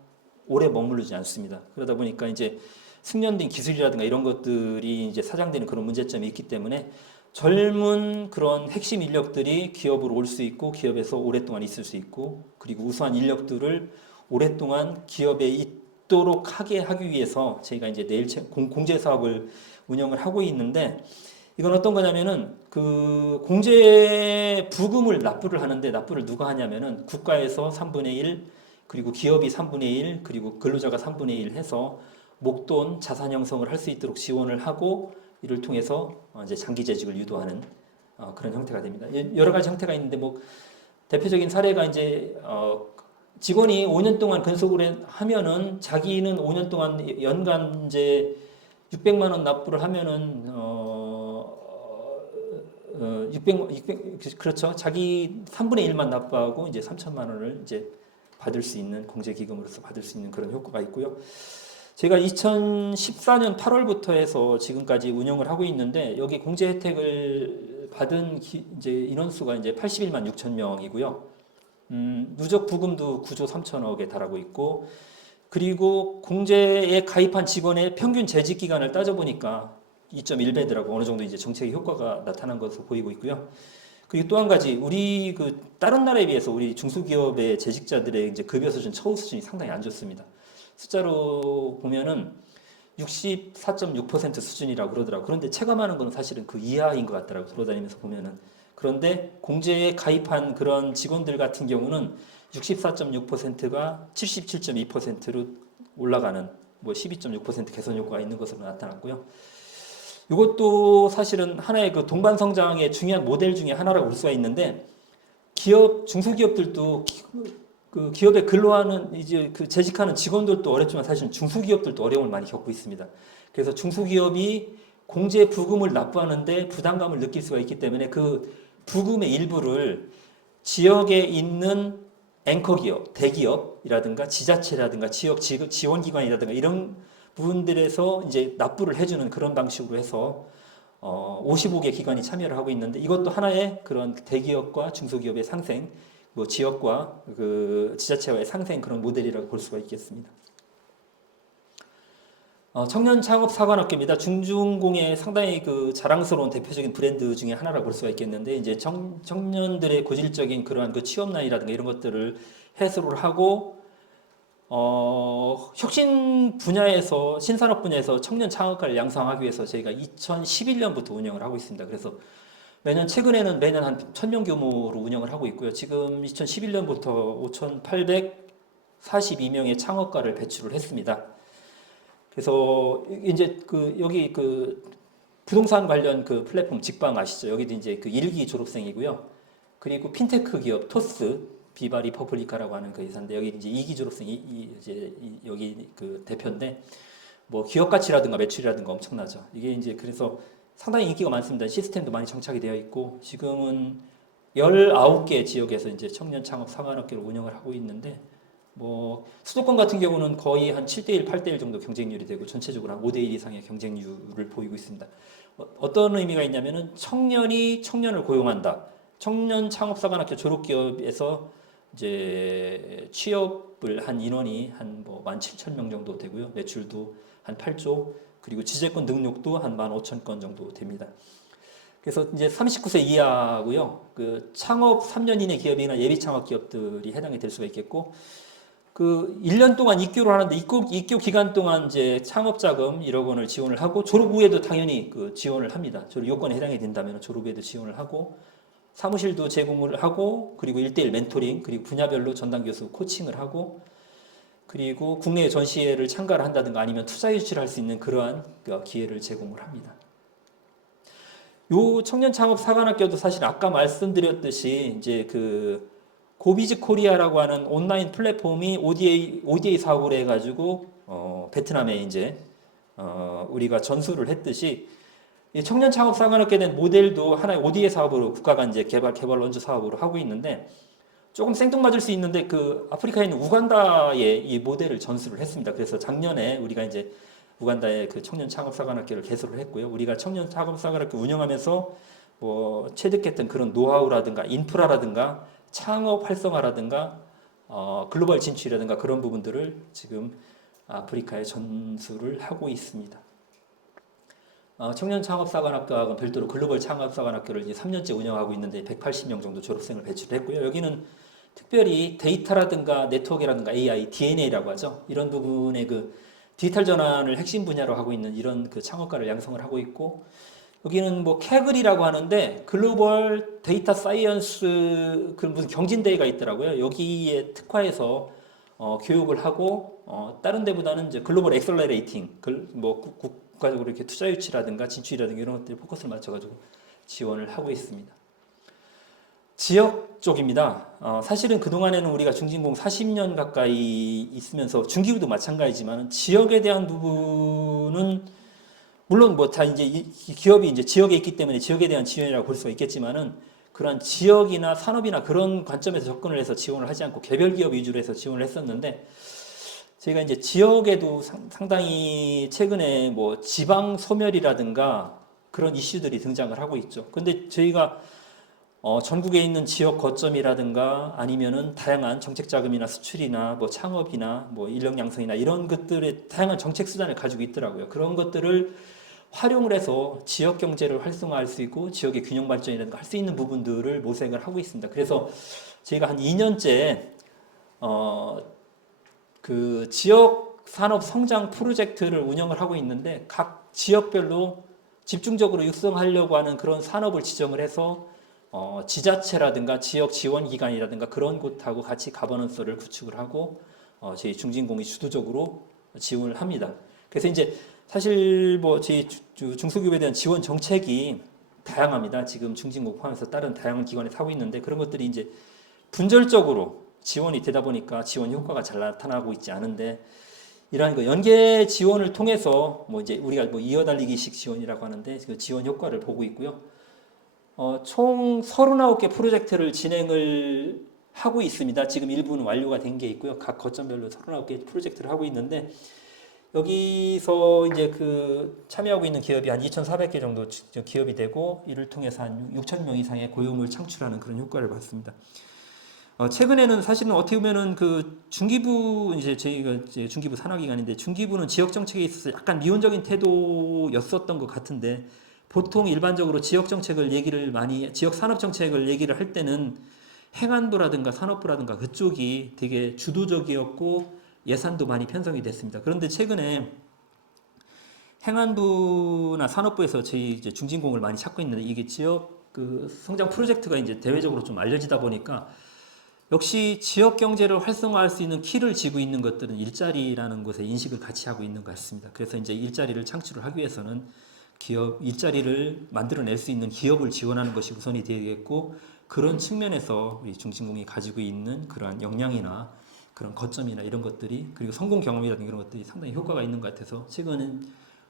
오래 머무르지 않습니다. 그러다 보니까 이제 숙련된 기술이라든가 이런 것들이 이제 사장되는 그런 문제점이 있기 때문에 젊은 그런 핵심 인력들이 기업으로 올 수 있고 기업에서 오랫동안 있을 수 있고 그리고 우수한 인력들을 오랫동안 기업에 있도록 하게 하기 위해서 저희가 이제 내일 공제 사업을 운영을 하고 있는데 이건 어떤 거냐면은 그 공제 부금을 납부를 하는데 납부를 누가 하냐면은 국가에서 3분의 1 그리고 기업이 3분의 1 그리고 근로자가 3분의 1 해서 목돈 자산 형성을 할 수 있도록 지원을 하고 이를 통해서 이제 장기 재직을 유도하는 그런 형태가 됩니다. 여러 가지 형태가 있는데 뭐 대표적인 사례가 이제 직원이 5년 동안 근속을 하면은 자기는 5년 동안 연간 이제 600만 원 납부를 하면은 600 그렇죠. 자기 3분의 1만 납부하고 이제 3천만 원을 이제 받을 수 있는 공제 기금으로서 받을 수 있는 그런 효과가 있고요. 제가 2014년 8월부터 해서 지금까지 운영을 하고 있는데 여기 공제 혜택을 받은 이제 인원수가 이제 81만 6천 명이고요. 누적 부금도 9조 3천억에 달하고 있고, 그리고 공제에 가입한 직원의 평균 재직 기간을 따져보니까 2.1배더라고 어느 정도 이제 정책의 효과가 나타난 것으로 보이고 있고요. 그리고 또 한 가지, 우리 그 다른 나라에 비해서 우리 중소기업의 재직자들의 이제 급여 수준, 처우 수준이 상당히 안 좋습니다. 숫자로 보면은 64.6% 수준이라고 그러더라고요. 그런데 체감하는 거는 사실은 그 이하인 것 같더라고요. 돌아다니면서 보면은. 그런데 공제에 가입한 그런 직원들 같은 경우는 64.6%가 77.2%로 올라가는, 뭐 12.6% 개선 효과가 있는 것으로 나타났고요. 이것도 사실은 하나의 그 동반 성장의 중요한 모델 중에 하나라고 볼 수가 있는데, 기업, 중소기업들도 그 기업에 근로하는 이제 그 재직하는 직원들도 어렵지만 사실 중소기업들도 어려움을 많이 겪고 있습니다. 그래서 중소기업이 공제 부금을 납부하는데 부담감을 느낄 수가 있기 때문에 그 부금의 일부를 지역에 있는 앵커 기업, 대기업이라든가 지자체라든가 지역 지원기관이라든가 이런 부분들에서 이제 납부를 해주는 그런 방식으로 해서 55개 기관이 참여를 하고 있는데, 이것도 하나의 그런 대기업과 중소기업의 상생, 뭐 지역과 그 지자체와의 상생 그런 모델이라고 볼 수가 있겠습니다. 청년 창업 사관학교입니다. 중중공의 상당히 그 자랑스러운 대표적인 브랜드 중에 하나라고 볼 수가 있겠는데, 이제 청년들의 고질적인 그러한 그 취업난이라든가 이런 것들을 해소를 하고, 혁신 분야에서, 신산업 분야에서 청년 창업가를 양성하기 위해서 저희가 2011년부터 운영을 하고 있습니다. 그래서 매년, 최근에는 매년 한 1000명 규모로 운영을 하고 있고요. 지금 2011년부터 5,842명의 창업가를 배출을 했습니다. 그래서 이제 그 여기 그 부동산 관련 그 플랫폼 직방 아시죠? 여기도 이제 그 1기 졸업생이고요. 그리고 핀테크 기업 토스, 비바 리퍼블리카라고 하는 그 회사인데 여기 이제 2기 졸업생이 여기 그 대표인데, 뭐 기업 가치라든가 매출이라든가 엄청나죠. 이게 이제 그래서 상당히 인기가 많습니다. 시스템도 많이 정착이 되어 있고, 지금은 19개 지역에서 이제 청년 창업 사관학교를 운영을 하고 있는데, 뭐 수도권 같은 경우는 거의 한 7대1, 8대1 정도 경쟁률이 되고 전체적으로 한 5대1 이상의 경쟁률을 보이고 있습니다. 어떤 의미가 있냐면은 청년이 청년을 고용한다. 청년 창업 사관학교 졸업기업에서 이제 취업을 한 인원이 한 뭐 17,000명 정도 되고요. 매출도 한 8조, 그리고 지재권 등록도 한 15,000건 정도 됩니다. 그래서 이제 39세 이하고요. 그 창업 3년 이내 기업이나 예비 창업 기업들이 해당이 될 수가 있겠고, 그 1년 동안 입교를 하는데 입교 기간 동안 이제 창업 자금 1억 원을 지원을 하고, 졸업 후에도 당연히 그 지원을 합니다. 졸업 요건에 해당이 된다면 졸업 후에도 지원을 하고, 사무실도 제공을 하고, 그리고 1대1 멘토링, 그리고 분야별로 전담 교수 코칭을 하고, 그리고 국내에 전시회를 참가를 한다든가 아니면 투자 유치를 할 수 있는 그러한 기회를 제공을 합니다. 요 청년 창업 사관학교도 사실 아까 말씀드렸듯이 이제 그 고비즈 코리아라고 하는 온라인 플랫폼이 ODA 사업을 해가지고 베트남에 이제 우리가 전수를 했듯이, 이 청년 창업 사관학교에 대한 모델도 하나의 ODA 사업으로 국가가 이제 개발 원조 사업으로 하고 있는데, 조금 생뚱맞을 수 있는데 그 아프리카에 있는 우간다에 이 모델을 전수를 했습니다. 그래서 작년에 우리가 이제 우간다의 그 청년 창업 사관학교를 개설을 했고요. 우리가 청년 창업 사관학교 운영하면서 뭐 체득했던 그런 노하우라든가 인프라라든가 창업 활성화라든가 글로벌 진출이라든가 그런 부분들을 지금 아프리카에 전수를 하고 있습니다. 청년 창업사관학교하고 별도로 글로벌 창업사관학교를 이제 3년째 운영하고 있는데 180명 정도 졸업생을 배출했고요. 여기는 특별히 데이터라든가 네트워크라든가 AI, DNA라고 하죠. 이런 부분의 그 디지털 전환을 핵심 분야로 하고 있는 이런 그 창업가를 양성을 하고 있고, 여기는 뭐 캐글이라고 하는데 글로벌 데이터 사이언스 그 무슨 경진대회가 있더라고요. 여기에 특화해서 교육을 하고 다른 데보다는 이제 글로벌 엑셀러레이팅, 뭐 국가적으로 이렇게 투자 유치라든가 진출이라든가 이런 것들에 포커스를 맞춰가지고 지원을 하고 있습니다. 지역 쪽입니다. 사실은 그동안에는 우리가 중진공 40년 가까이 있으면서 중기부도 마찬가지지만 지역에 대한 부분은 물론 뭐 다 이제 이 기업이 이제 지역에 있기 때문에 지역에 대한 지원이라고 볼 수가 있겠지만은, 그러한 지역이나 산업이나 그런 관점에서 접근을 해서 지원을 하지 않고 개별 기업 위주로 해서 지원을 했었는데, 저희가 이제 지역에도 상당히 최근에 뭐 지방 소멸이라든가 그런 이슈들이 등장을 하고 있죠. 근데 저희가 전국에 있는 지역 거점이라든가 아니면은 다양한 정책 자금이나 수출이나 뭐 창업이나 뭐 인력 양성이나 이런 것들의 다양한 정책 수단을 가지고 있더라고요. 그런 것들을 활용을 해서 지역 경제를 활성화할 수 있고 지역의 균형 발전이라든가 할 수 있는 부분들을 모색을 하고 있습니다. 그래서 저희가 한 2년째 그 지역 산업 성장 프로젝트를 운영을 하고 있는데 각 지역별로 집중적으로 육성하려고 하는 그런 산업을 지정을 해서 지자체라든가 지역 지원 기관이라든가 그런 곳하고 같이 가버넌스를 구축을 하고 저희 중진공이 주도적으로 지원을 합니다. 그래서 이제 사실 뭐 저희 중소기업에 대한 지원 정책이 다양합니다. 지금 중진공 포함해서 다른 다양한 기관에서 하고 있는데 그런 것들이 이제 분절적으로 지원이 되다 보니까 지원 효과가 잘 나타나고 있지 않은데 이러한 그 연계 지원을 통해서 뭐 이제 우리가 뭐 이어달리기식 지원이라고 하는데 그 지원 효과를 보고 있고요. 총 39개 프로젝트를 진행을 하고 있습니다. 지금 일부는 완료가 된 게 있고요. 각 거점별로 39개 프로젝트를 하고 있는데 여기서 이제 그 참여하고 있는 기업이 한 2,400개 정도 기업이 되고 이를 통해서 한 6,000명 이상의 고용을 창출하는 그런 효과를 봤습니다. 최근에는 사실은 어떻게 보면은 그 중기부 이제 저희가 이제 중기부 산하기관인데 중기부는 지역 정책에 있어서 약간 미온적인 태도였었던 것 같은데 보통 일반적으로 지역 정책을 얘기를 많이 지역 산업 정책을 얘기를 할 때는 행안부라든가 산업부라든가 그쪽이 되게 주도적이었고 예산도 많이 편성이 됐습니다. 그런데 최근에 행안부나 산업부에서 저희 이제 중진공을 많이 찾고 있는데 이게 지역 그 성장 프로젝트가 이제 대외적으로 좀 알려지다 보니까 역시 지역 경제를 활성화할 수 있는 키를 쥐고 있는 것들은 일자리라는 것에 인식을 같이 하고 있는 것 같습니다. 그래서 이제 일자리를 창출을 하기 위해서는 기업 일자리를 만들어낼 수 있는 기업을 지원하는 것이 우선이 되겠고 그런 측면에서 우리 중진공이 가지고 있는 그러한 역량이나 그런 거점이나 이런 것들이 그리고 성공 경험이라든가 이런 것들이 상당히 효과가 있는 것 같아서 최근은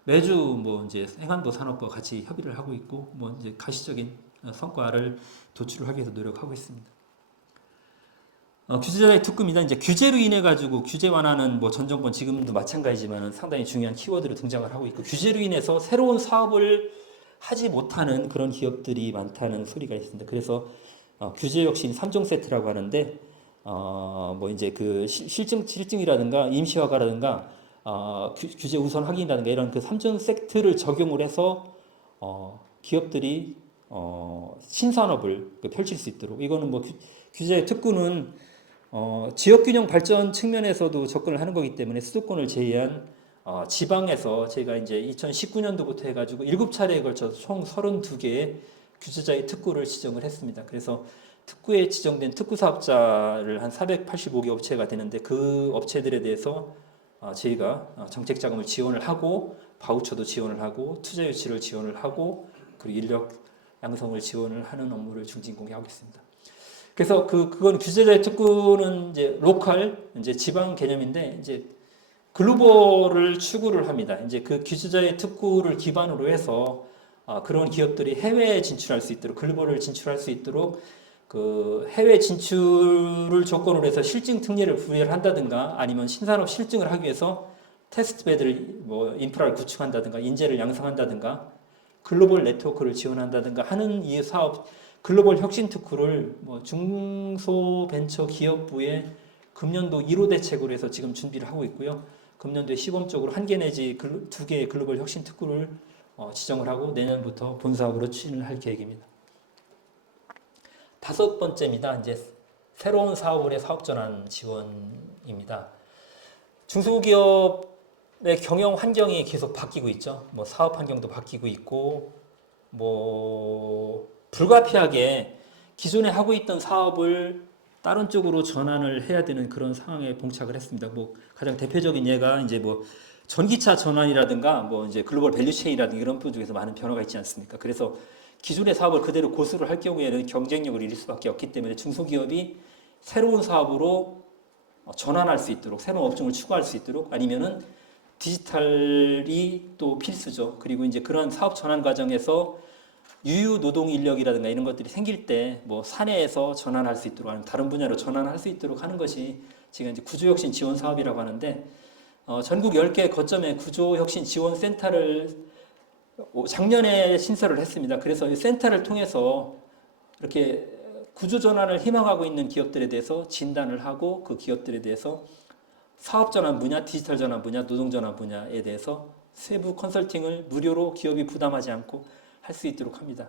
매주 뭐 이제 행안부 산업부와 같이 협의를 하고 있고 뭐 이제 가시적인 성과를 도출을 하기 위해서 노력하고 있습니다. 규제자의 특구입니다. 이제 규제로 인해 가지고 규제 완화는 뭐 전 정권 지금도 마찬가지지만 상당히 중요한 키워드로 등장을 하고 있고 규제로 인해서 새로운 사업을 하지 못하는 그런 기업들이 많다는 소리가 있습니다. 그래서 규제 혁신 3종 세트라고 하는데 뭐 이제 그 실증이라든가 임시화가라든가 규제 우선 확인이라든가 이런 그 3종 세트를 적용을 해서 기업들이 신산업을 펼칠 수 있도록 이거는 뭐 규제의 특구는 지역균형 발전 측면에서도 접근을 하는 거기 때문에 수도권을 제외한 지방에서 제가 이제 2019년도부터 해가지고 7차례에 걸쳐서 총 32개의 규제자의 특구를 지정을 했습니다. 그래서 특구에 지정된 특구 사업자를 한 485개 업체가 되는데 그 업체들에 대해서 저희가 정책 자금을 지원을 하고 바우처도 지원을 하고 투자 유치를 지원을 하고 그리고 인력 양성을 지원을 하는 업무를 중진공이 하고 있습니다. 그래서 그건 규제자의 특구는 이제 로컬 이제 지방 개념인데 이제 글로벌을 추구를 합니다. 이제 그 규제자의 특구를 기반으로 해서 그런 기업들이 해외에 진출할 수 있도록 글로벌을 진출할 수 있도록 그 해외 진출을 조건으로 해서 실증 특례를 부여를 한다든가 아니면 신산업 실증을 하기 위해서 테스트 베드를 뭐 인프라를 구축한다든가 인재를 양성한다든가 글로벌 네트워크를 지원한다든가 하는 이 사업 글로벌 혁신 특구를 뭐 중소벤처기업부의 금년도 1호 대책으로 해서 지금 준비를 하고 있고요. 금년도에 시범적으로 1개 내지 2개의 글로벌 혁신 특구를 지정을 하고 내년부터 본사업으로 추진을 할 계획입니다. 5번째입니다. 이제 새로운 사업의 사업 전환 지원입니다. 중소기업의 경영 환경이 계속 바뀌고 있죠. 뭐 사업 환경도 바뀌고 있고 뭐 불가피하게 기존에 하고 있던 사업을 다른 쪽으로 전환을 해야 되는 그런 상황에 봉착을 했습니다. 뭐 가장 대표적인 예가 이제 뭐 전기차 전환이라든가 뭐 이제 글로벌 밸류체인이라든가 이런 분 중에서 많은 변화가 있지 않습니까? 그래서 기존의 사업을 그대로 고수를 할 경우에는 경쟁력을 잃을 수밖에 없기 때문에 중소기업이 새로운 사업으로 전환할 수 있도록 새로운 업종을 추구할 수 있도록 아니면은 디지털이 또 필수죠. 그리고 이제 그런 사업 전환 과정에서 유유 노동 인력이라든가 이런 것들이 생길 때 뭐 사내에서 전환할 수 있도록 아니면 다른 분야로 전환할 수 있도록 하는 것이 지금 이제 구조혁신 지원 사업이라고 하는데 전국 10개 거점에 구조혁신 지원 센터를 작년에 신설을 했습니다. 그래서 이 센터를 통해서 이렇게 구조 전환을 희망하고 있는 기업들에 대해서 진단을 하고 그 기업들에 대해서 사업 전환 분야, 디지털 전환 분야, 노동 전환 분야에 대해서 세부 컨설팅을 무료로 기업이 부담하지 않고 할 수 있도록 합니다.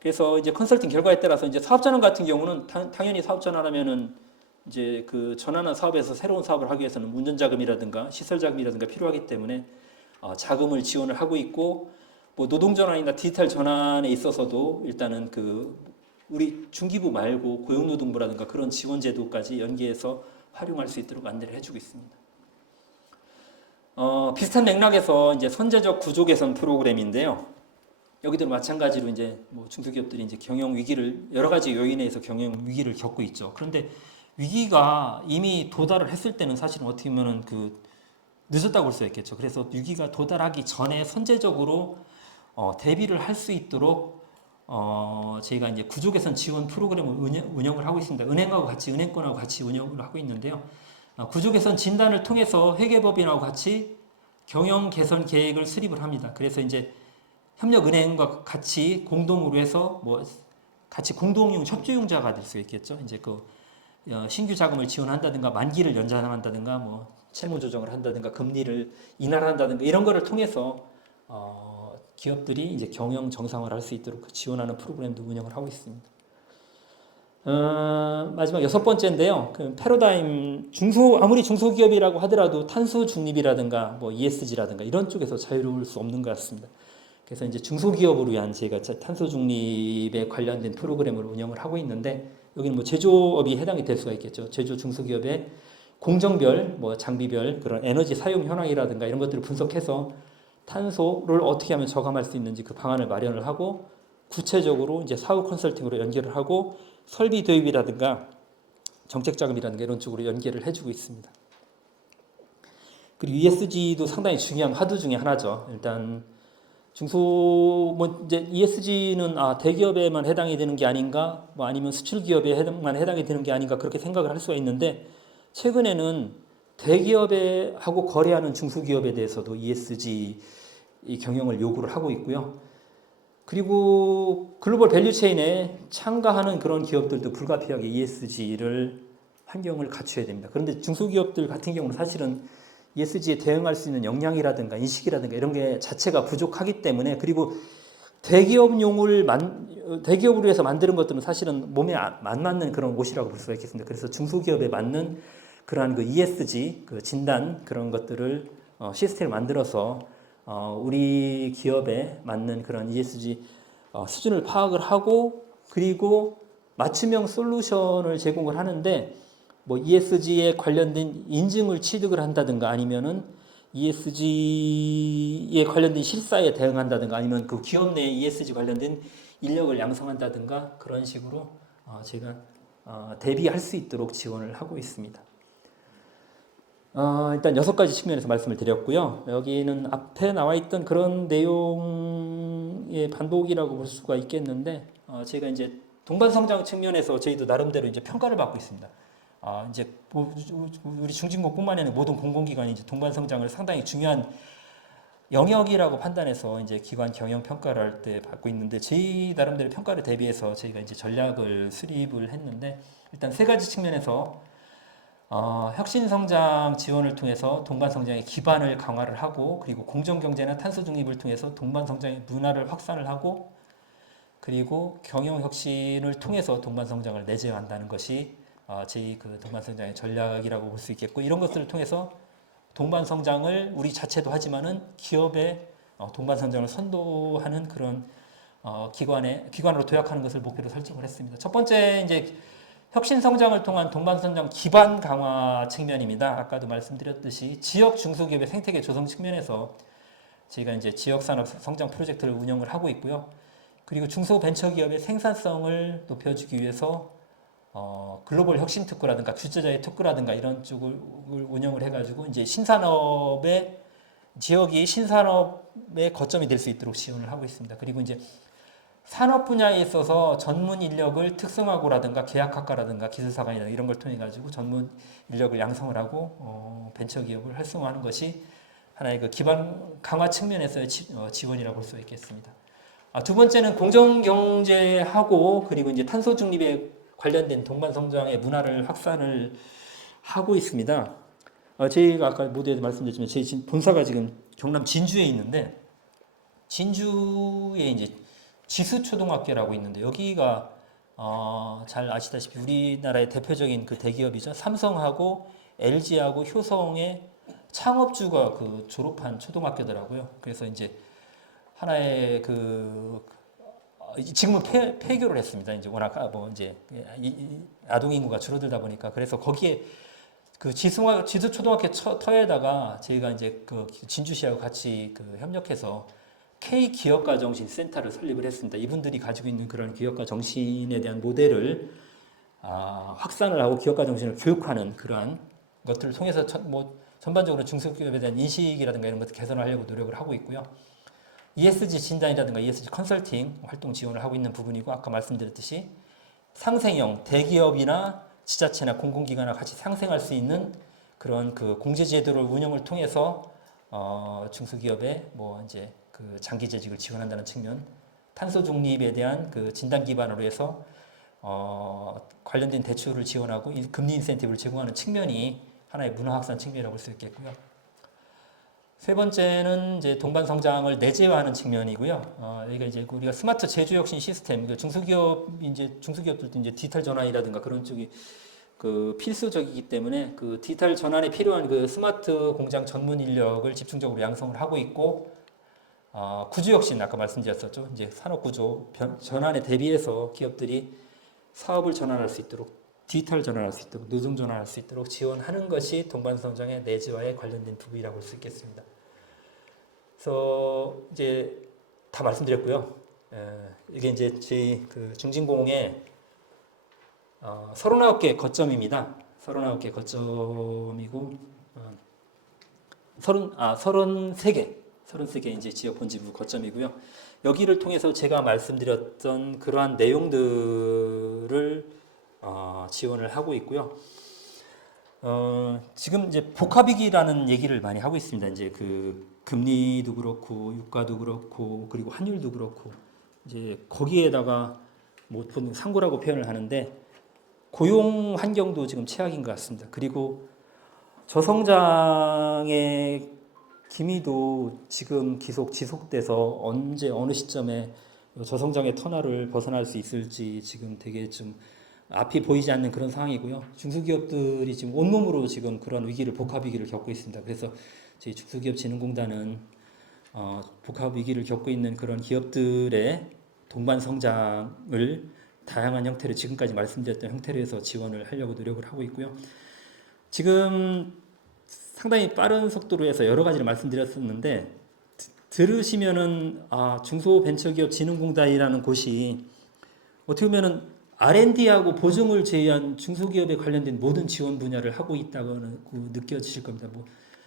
그래서 이제 컨설팅 결과에 따라서 이제 사업 전환 같은 경우는 당연히 사업 전환하면은 이제 그 전환한 사업에서 새로운 사업을 하기 위해서는 운전 자금이라든가 시설 자금이라든가 필요하기 때문에 자금을 지원을 하고 있고, 뭐 노동 전환이나 디지털 전환에 있어서도 일단은 그 우리 중기부 말고 고용노동부라든가 그런 지원 제도까지 연계해서 활용할 수 있도록 안내를 해주고 있습니다. 비슷한 맥락에서 이제 선제적 구조 개선 프로그램인데요. 여기도 마찬가지로 이제 뭐 중소기업들이 이제 경영 위기를 여러 가지 요인에 의해서 경영 위기를 겪고 있죠. 그런데 위기가 이미 도달을 했을 때는 사실은 어떻게 보면은 그 늦었다고 볼 수 있겠죠. 그래서 위기가 도달하기 전에 선제적으로 대비를 할 수 있도록 저희가 이제 구조 개선 지원 프로그램을 운영을 하고 있습니다. 은행권하고 같이 운영을 하고 있는데요. 구조 개선 진단을 통해서 회계법인하고 같이 경영 개선 계획을 수립을 합니다. 그래서 이제 협력은행과 같이 공동으로 해서 뭐 같이 공동용 협조용자가 될 수 있겠죠. 이제 그 신규 자금을 지원한다든가 만기를 연장한다든가 뭐 채무 조정을 한다든가 금리를 인하한다든가 이런 거를 통해서 기업들이 이제 경영 정상화를 할 수 있도록 지원하는 프로그램도 운영을 하고 있습니다. 마지막 6번째인데요. 그 패러다임 아무리 중소기업이라고 하더라도 탄소 중립이라든가 뭐 ESG라든가 이런 쪽에서 자유로울 수 없는 것 같습니다. 그래서 이제 중소기업을 위한 저희가 탄소 중립에 관련된 프로그램을 운영을 하고 있는데, 여기는 뭐 제조업이 해당이 될 수가 있겠죠. 제조 중소기업의 공정별, 뭐 장비별 그런 에너지 사용 현황이라든가 이런 것들을 분석해서 탄소를 어떻게 하면 저감할 수 있는지 그 방안을 마련을 하고, 구체적으로 이제 사후 컨설팅으로 연결을 하고 설비 도입이라든가 정책 자금이라든가 이런 쪽으로 연계를 해주고 있습니다. 그리고 ESG도 상당히 중요한 화두 중에 하나죠. 일단 뭐 이제 ESG는 대기업에만 해당이 되는 게 아닌가, 뭐 아니면 수출 기업에만 해당이 되는 게 아닌가 그렇게 생각을 할 수가 있는데, 최근에는 대기업에 하고 거래하는 중소기업에 대해서도 ESG 이 경영을 요구를 하고 있고요. 그리고 글로벌 밸류체인에 참가하는 그런 기업들도 불가피하게 ESG를 환경을 갖춰야 됩니다. 그런데 중소기업들 같은 경우는 사실은 ESG에 대응할 수 있는 역량이라든가 인식이라든가 이런 게 자체가 부족하기 때문에, 그리고 대기업을 위해서 만드는 것들은 사실은 몸에 안 맞는 그런 옷이라고 볼 수가 있겠습니다. 그래서 중소기업에 맞는 그러한 그 ESG 그 진단 그런 것들을 시스템을 만들어서 우리 기업에 맞는 그런 ESG 수준을 파악을 하고, 그리고 맞춤형 솔루션을 제공을 하는데, 뭐 ESG에 관련된 인증을 취득을 한다든가 아니면은 ESG에 관련된 실사에 대응한다든가 아니면 그 기업 내에 ESG 관련된 인력을 양성한다든가 그런 식으로 제가 대비할 수 있도록 지원을 하고 있습니다. 일단 6가지 측면에서 말씀을 드렸고요. 여기는 앞에 나와 있던 그런 내용의 반복이라고 볼 수가 있겠는데, 제가 이제 동반성장 측면에서 저희도 나름대로 이제 평가를 받고 있습니다. 이제 우리 중진국뿐만 아니라 모든 공공기관이 이제 동반성장을 상당히 중요한 영역이라고 판단해서 이제 기관 경영 평가를 할 때 받고 있는데, 저희 나름대로 평가를 대비해서 저희가 이제 전략을 수립을 했는데, 일단 3가지 측면에서 혁신성장 지원을 통해서 동반성장의 기반을 강화를 하고, 그리고 공정경제나 탄소중립을 통해서 동반성장의 문화를 확산을 하고, 그리고 경영혁신을 통해서 동반성장을 내재한다는 것이 저희 그 동반성장의 전략이라고 볼 수 있겠고, 이런 것들을 통해서 동반성장을 우리 자체도 하지만은 기업의 동반성장을 선도하는 그런 기관으로 도약하는 것을 목표로 설정을 했습니다. 첫 번째 이제 혁신성장을 통한 동반성장 기반 강화 측면입니다. 아까도 말씀드렸듯이 지역 중소기업의 생태계 조성 측면에서 저희가 이제 지역산업 성장 프로젝트를 운영을 하고 있고요. 그리고 중소벤처기업의 생산성을 높여주기 위해서 글로벌 혁신 특구라든가 투자자의 특구라든가 이런 쪽을 운영을 해가지고 이제 지역이 신산업의 거점이 될 수 있도록 지원을 하고 있습니다. 그리고 이제 산업 분야에 있어서 전문 인력을 특성화고라든가 계약학과라든가 기술사관이라든가 이런 걸 통해 가지고 전문 인력을 양성을 하고 벤처기업을 활성화하는 것이 하나의 그 기반 강화 측면에서의 지원이라고 볼 수 있겠습니다. 두 번째는 공정경제하고 그리고 이제 탄소 중립에 관련된 동반성장의 문화를 확산을 하고 있습니다. 저희가 아까 모두에도 말씀드렸지만 저희 본사가 지금 경남 진주에 있는데 진주에 이제 지수초등학교라고 있는데 여기가 잘 아시다시피 우리나라의 대표적인 그 대기업이죠. 삼성하고 LG하고 효성의 창업주가 그 졸업한 초등학교더라고요. 그래서 이제 하나의 지금은 폐교를 했습니다. 이제 워낙 이제 아동 인구가 줄어들다 보니까 그래서 거기에 그 지수초등학교 터에다가 저희가 이제 그 진주시하고 같이 그 협력해서 K 기업가 정신 센터를 설립을 했습니다. 이분들이 가지고 있는 그런 기업가 정신에 대한 모델을 확산을 하고 기업가 정신을 교육하는 그러한 것들을 통해서 전반적으로 중소기업에 대한 인식이라든가 이런 것들 개선을 하려고 노력을 하고 있고요. ESG 진단이라든가 ESG 컨설팅 활동 지원을 하고 있는 부분이고 아까 말씀드렸듯이 상생형 대기업이나 지자체나 공공기관과 같이 상생할 수 있는 그런 그 공제제도를 운영을 통해서 중소기업에 이제 그 장기재직을 지원한다는 측면, 탄소 중립에 대한 그 진단 기반으로 해서 관련된 대출을 지원하고 금리 인센티브를 제공하는 측면이 하나의 문화 확산 측면이라고 볼 수 있겠고요. 세 번째는 이제 동반 성장을 내재화하는 측면이고요. 여기가 이제 우리가 스마트 제조 혁신 시스템, 중소기업들도 이제 디지털 전환이라든가 그런 쪽이 그 필수적이기 때문에 그 디지털 전환에 필요한 그 스마트 공장 전문 인력을 집중적으로 양성을 하고 있고, 구조 혁신 아까 말씀드렸었죠. 이제 산업 구조 전환에 대비해서 기업들이 사업을 전환할 수 있도록 디지털 전환할 수 있도록 노동 전환할 수 있도록 지원하는 것이 동반 성장의 내재화에 관련된 부분이라고 볼 수 있겠습니다. 그래서 이제 다 말씀드렸고요. 이게 이제 저희 그 중진공의 39개 거점입니다. 39개 거점이고 33개 이제 지역 본지부 거점이고요. 여기를 통해서 제가 말씀드렸던 그러한 내용들을 지원을 하고 있고요. 지금 이제 복합위기라는 얘기를 많이 하고 있습니다. 이제 그 금리도 그렇고 유가도 그렇고 그리고 환율도 그렇고 이제 거기에다가 보통 상고라고 표현을 하는데 고용 환경도 지금 최악인 것 같습니다. 그리고 저성장의 기미도 지금 지속돼서 언제 어느 시점에 저성장의 터널을 벗어날 수 있을지 지금 되게 좀 앞이 보이지 않는 그런 상황이고요. 중소기업들이 지금 온몸으로 지금 그런 복합 위기를 겪고 있습니다. 그래서 저희 중소기업진흥공단은 복합 위기를 겪고 있는 그런 기업들의 동반 성장을 다양한 형태로 지금까지 말씀드렸던 형태로 해서 지원을 하려고 노력을 하고 있고요. 지금 상당히 빠른 속도로 해서 여러 가지를 말씀드렸었는데 들으시면은 중소벤처기업진흥공단이라는 곳이 어떻게 보면은 R&D하고 보증을 제외한 중소기업에 관련된 모든 지원 분야를 하고 있다고 느껴지실 겁니다.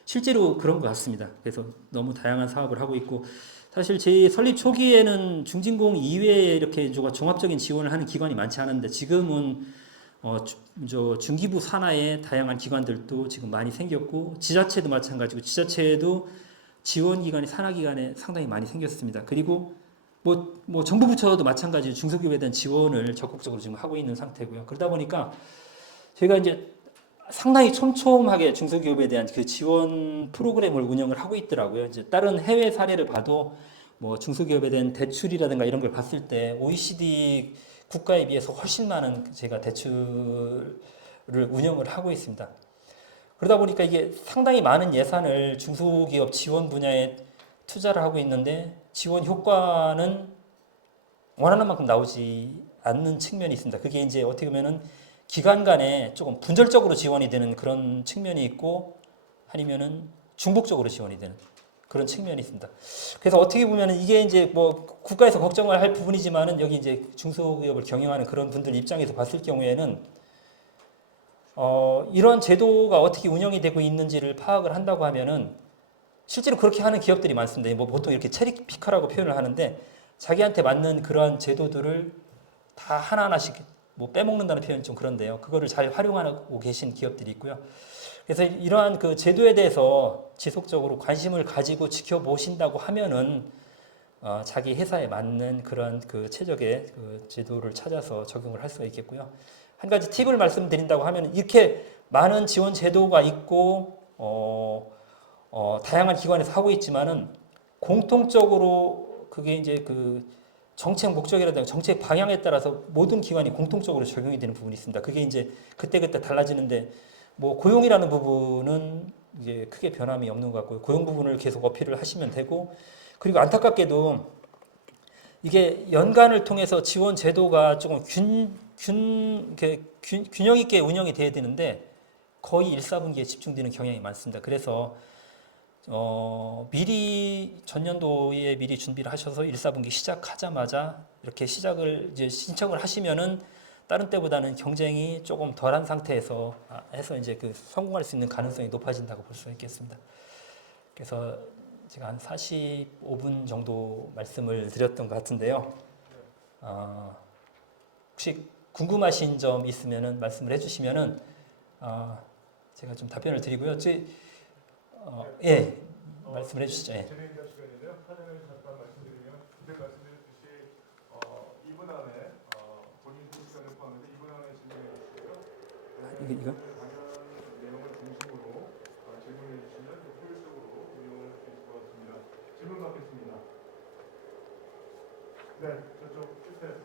실제로 그런 것 같습니다. 그래서 너무 다양한 사업을 하고 있고 사실 제 설립 초기에는 중진공 이외에 이렇게 종합적인 지원을 하는 기관이 많지 않은데 지금은 중기부 산하의 다양한 기관들도 지금 많이 생겼고 지자체도 마찬가지고 지자체에도 지원 기관이 산하 기관에 상당히 많이 생겼습니다. 그리고 정부 부처도 마찬가지로 중소기업에 대한 지원을 적극적으로 지금 하고 있는 상태고요. 그러다 보니까 저희가 이제 상당히 촘촘하게 중소기업에 대한 그 지원 프로그램을 운영을 하고 있더라고요. 이제 다른 해외 사례를 봐도 중소기업에 대한 대출이라든가 이런 걸 봤을 때 OECD 국가에 비해서 훨씬 많은 제가 대출을 운영을 하고 있습니다. 그러다 보니까 이게 상당히 많은 예산을 중소기업 지원 분야에 투자를 하고 있는데 지원 효과는 원하는 만큼 나오지 않는 측면이 있습니다. 그게 이제 어떻게 보면은 기관 간에 조금 분절적으로 지원이 되는 그런 측면이 있고 아니면은 중복적으로 지원이 되는 그런 측면이 있습니다. 그래서 어떻게 보면은 이게 이제 국가에서 걱정을 할 부분이지만은 여기 이제 중소기업을 경영하는 그런 분들 입장에서 봤을 경우에는 이런 제도가 어떻게 운영이 되고 있는지를 파악을 한다고 하면은 실제로 그렇게 하는 기업들이 많습니다. 보통 이렇게 체리 피커라고 표현을 하는데 자기한테 맞는 그러한 제도들을 다 하나하나씩 뭐 빼먹는다는 표현이 좀 그런데요. 그거를 잘 활용하고 계신 기업들이 있고요. 그래서 이러한 그 제도에 대해서 지속적으로 관심을 가지고 지켜보신다고 하면은 자기 회사에 맞는 그런 그 최적의 그 제도를 찾아서 적용을 할 수가 있겠고요. 한 가지 팁을 말씀드린다고 하면 이렇게 많은 지원 제도가 있고 다양한 기관에서 하고 있지만은 공통적으로 그게 이제 그 정책 목적이라든가 정책 방향에 따라서 모든 기관이 공통적으로 적용이 되는 부분이 있습니다. 그게 이제 그때그때 달라지는데 뭐 고용이라는 부분은 이제 크게 변함이 없는 것 같고요. 고용 부분을 계속 어필을 하시면 되고 그리고 안타깝게도 이게 연간을 통해서 지원 제도가 조금 균형 있게 운영이 돼야 되는데 거의 1, 4분기에 집중되는 경향이 많습니다. 그래서 미리 전년도에 미리 준비를 하셔서 1, 4분기 시작하자마자 이렇게 시작을 이제 신청을 하시면은 다른 때보다는 경쟁이 조금 덜한 상태에서 해서 이제 그 성공할 수 있는 가능성이 높아진다고 볼 수 있겠습니다. 그래서 제가 한 45분 정도 말씀을 드렸던 것 같은데요. 혹시 궁금하신 점 있으면은 말씀을 해주시면은 제가 좀 답변을 드리고요. 예, 말씀을 해주시죠. 예. 진행자 시간인데요. 사전에 잠깐 말씀드리면 그때 말씀드렸듯이 2분 안에 본인 시간을 포함해서 2분 안에 질문해 주시고요. 이거? 관련 내용을 중심으로 질문해 주시면 좀 효율적으로 운영을 할 수 있을 것 같습니다. 질문 받겠습니다. 네, 저쪽 끝에.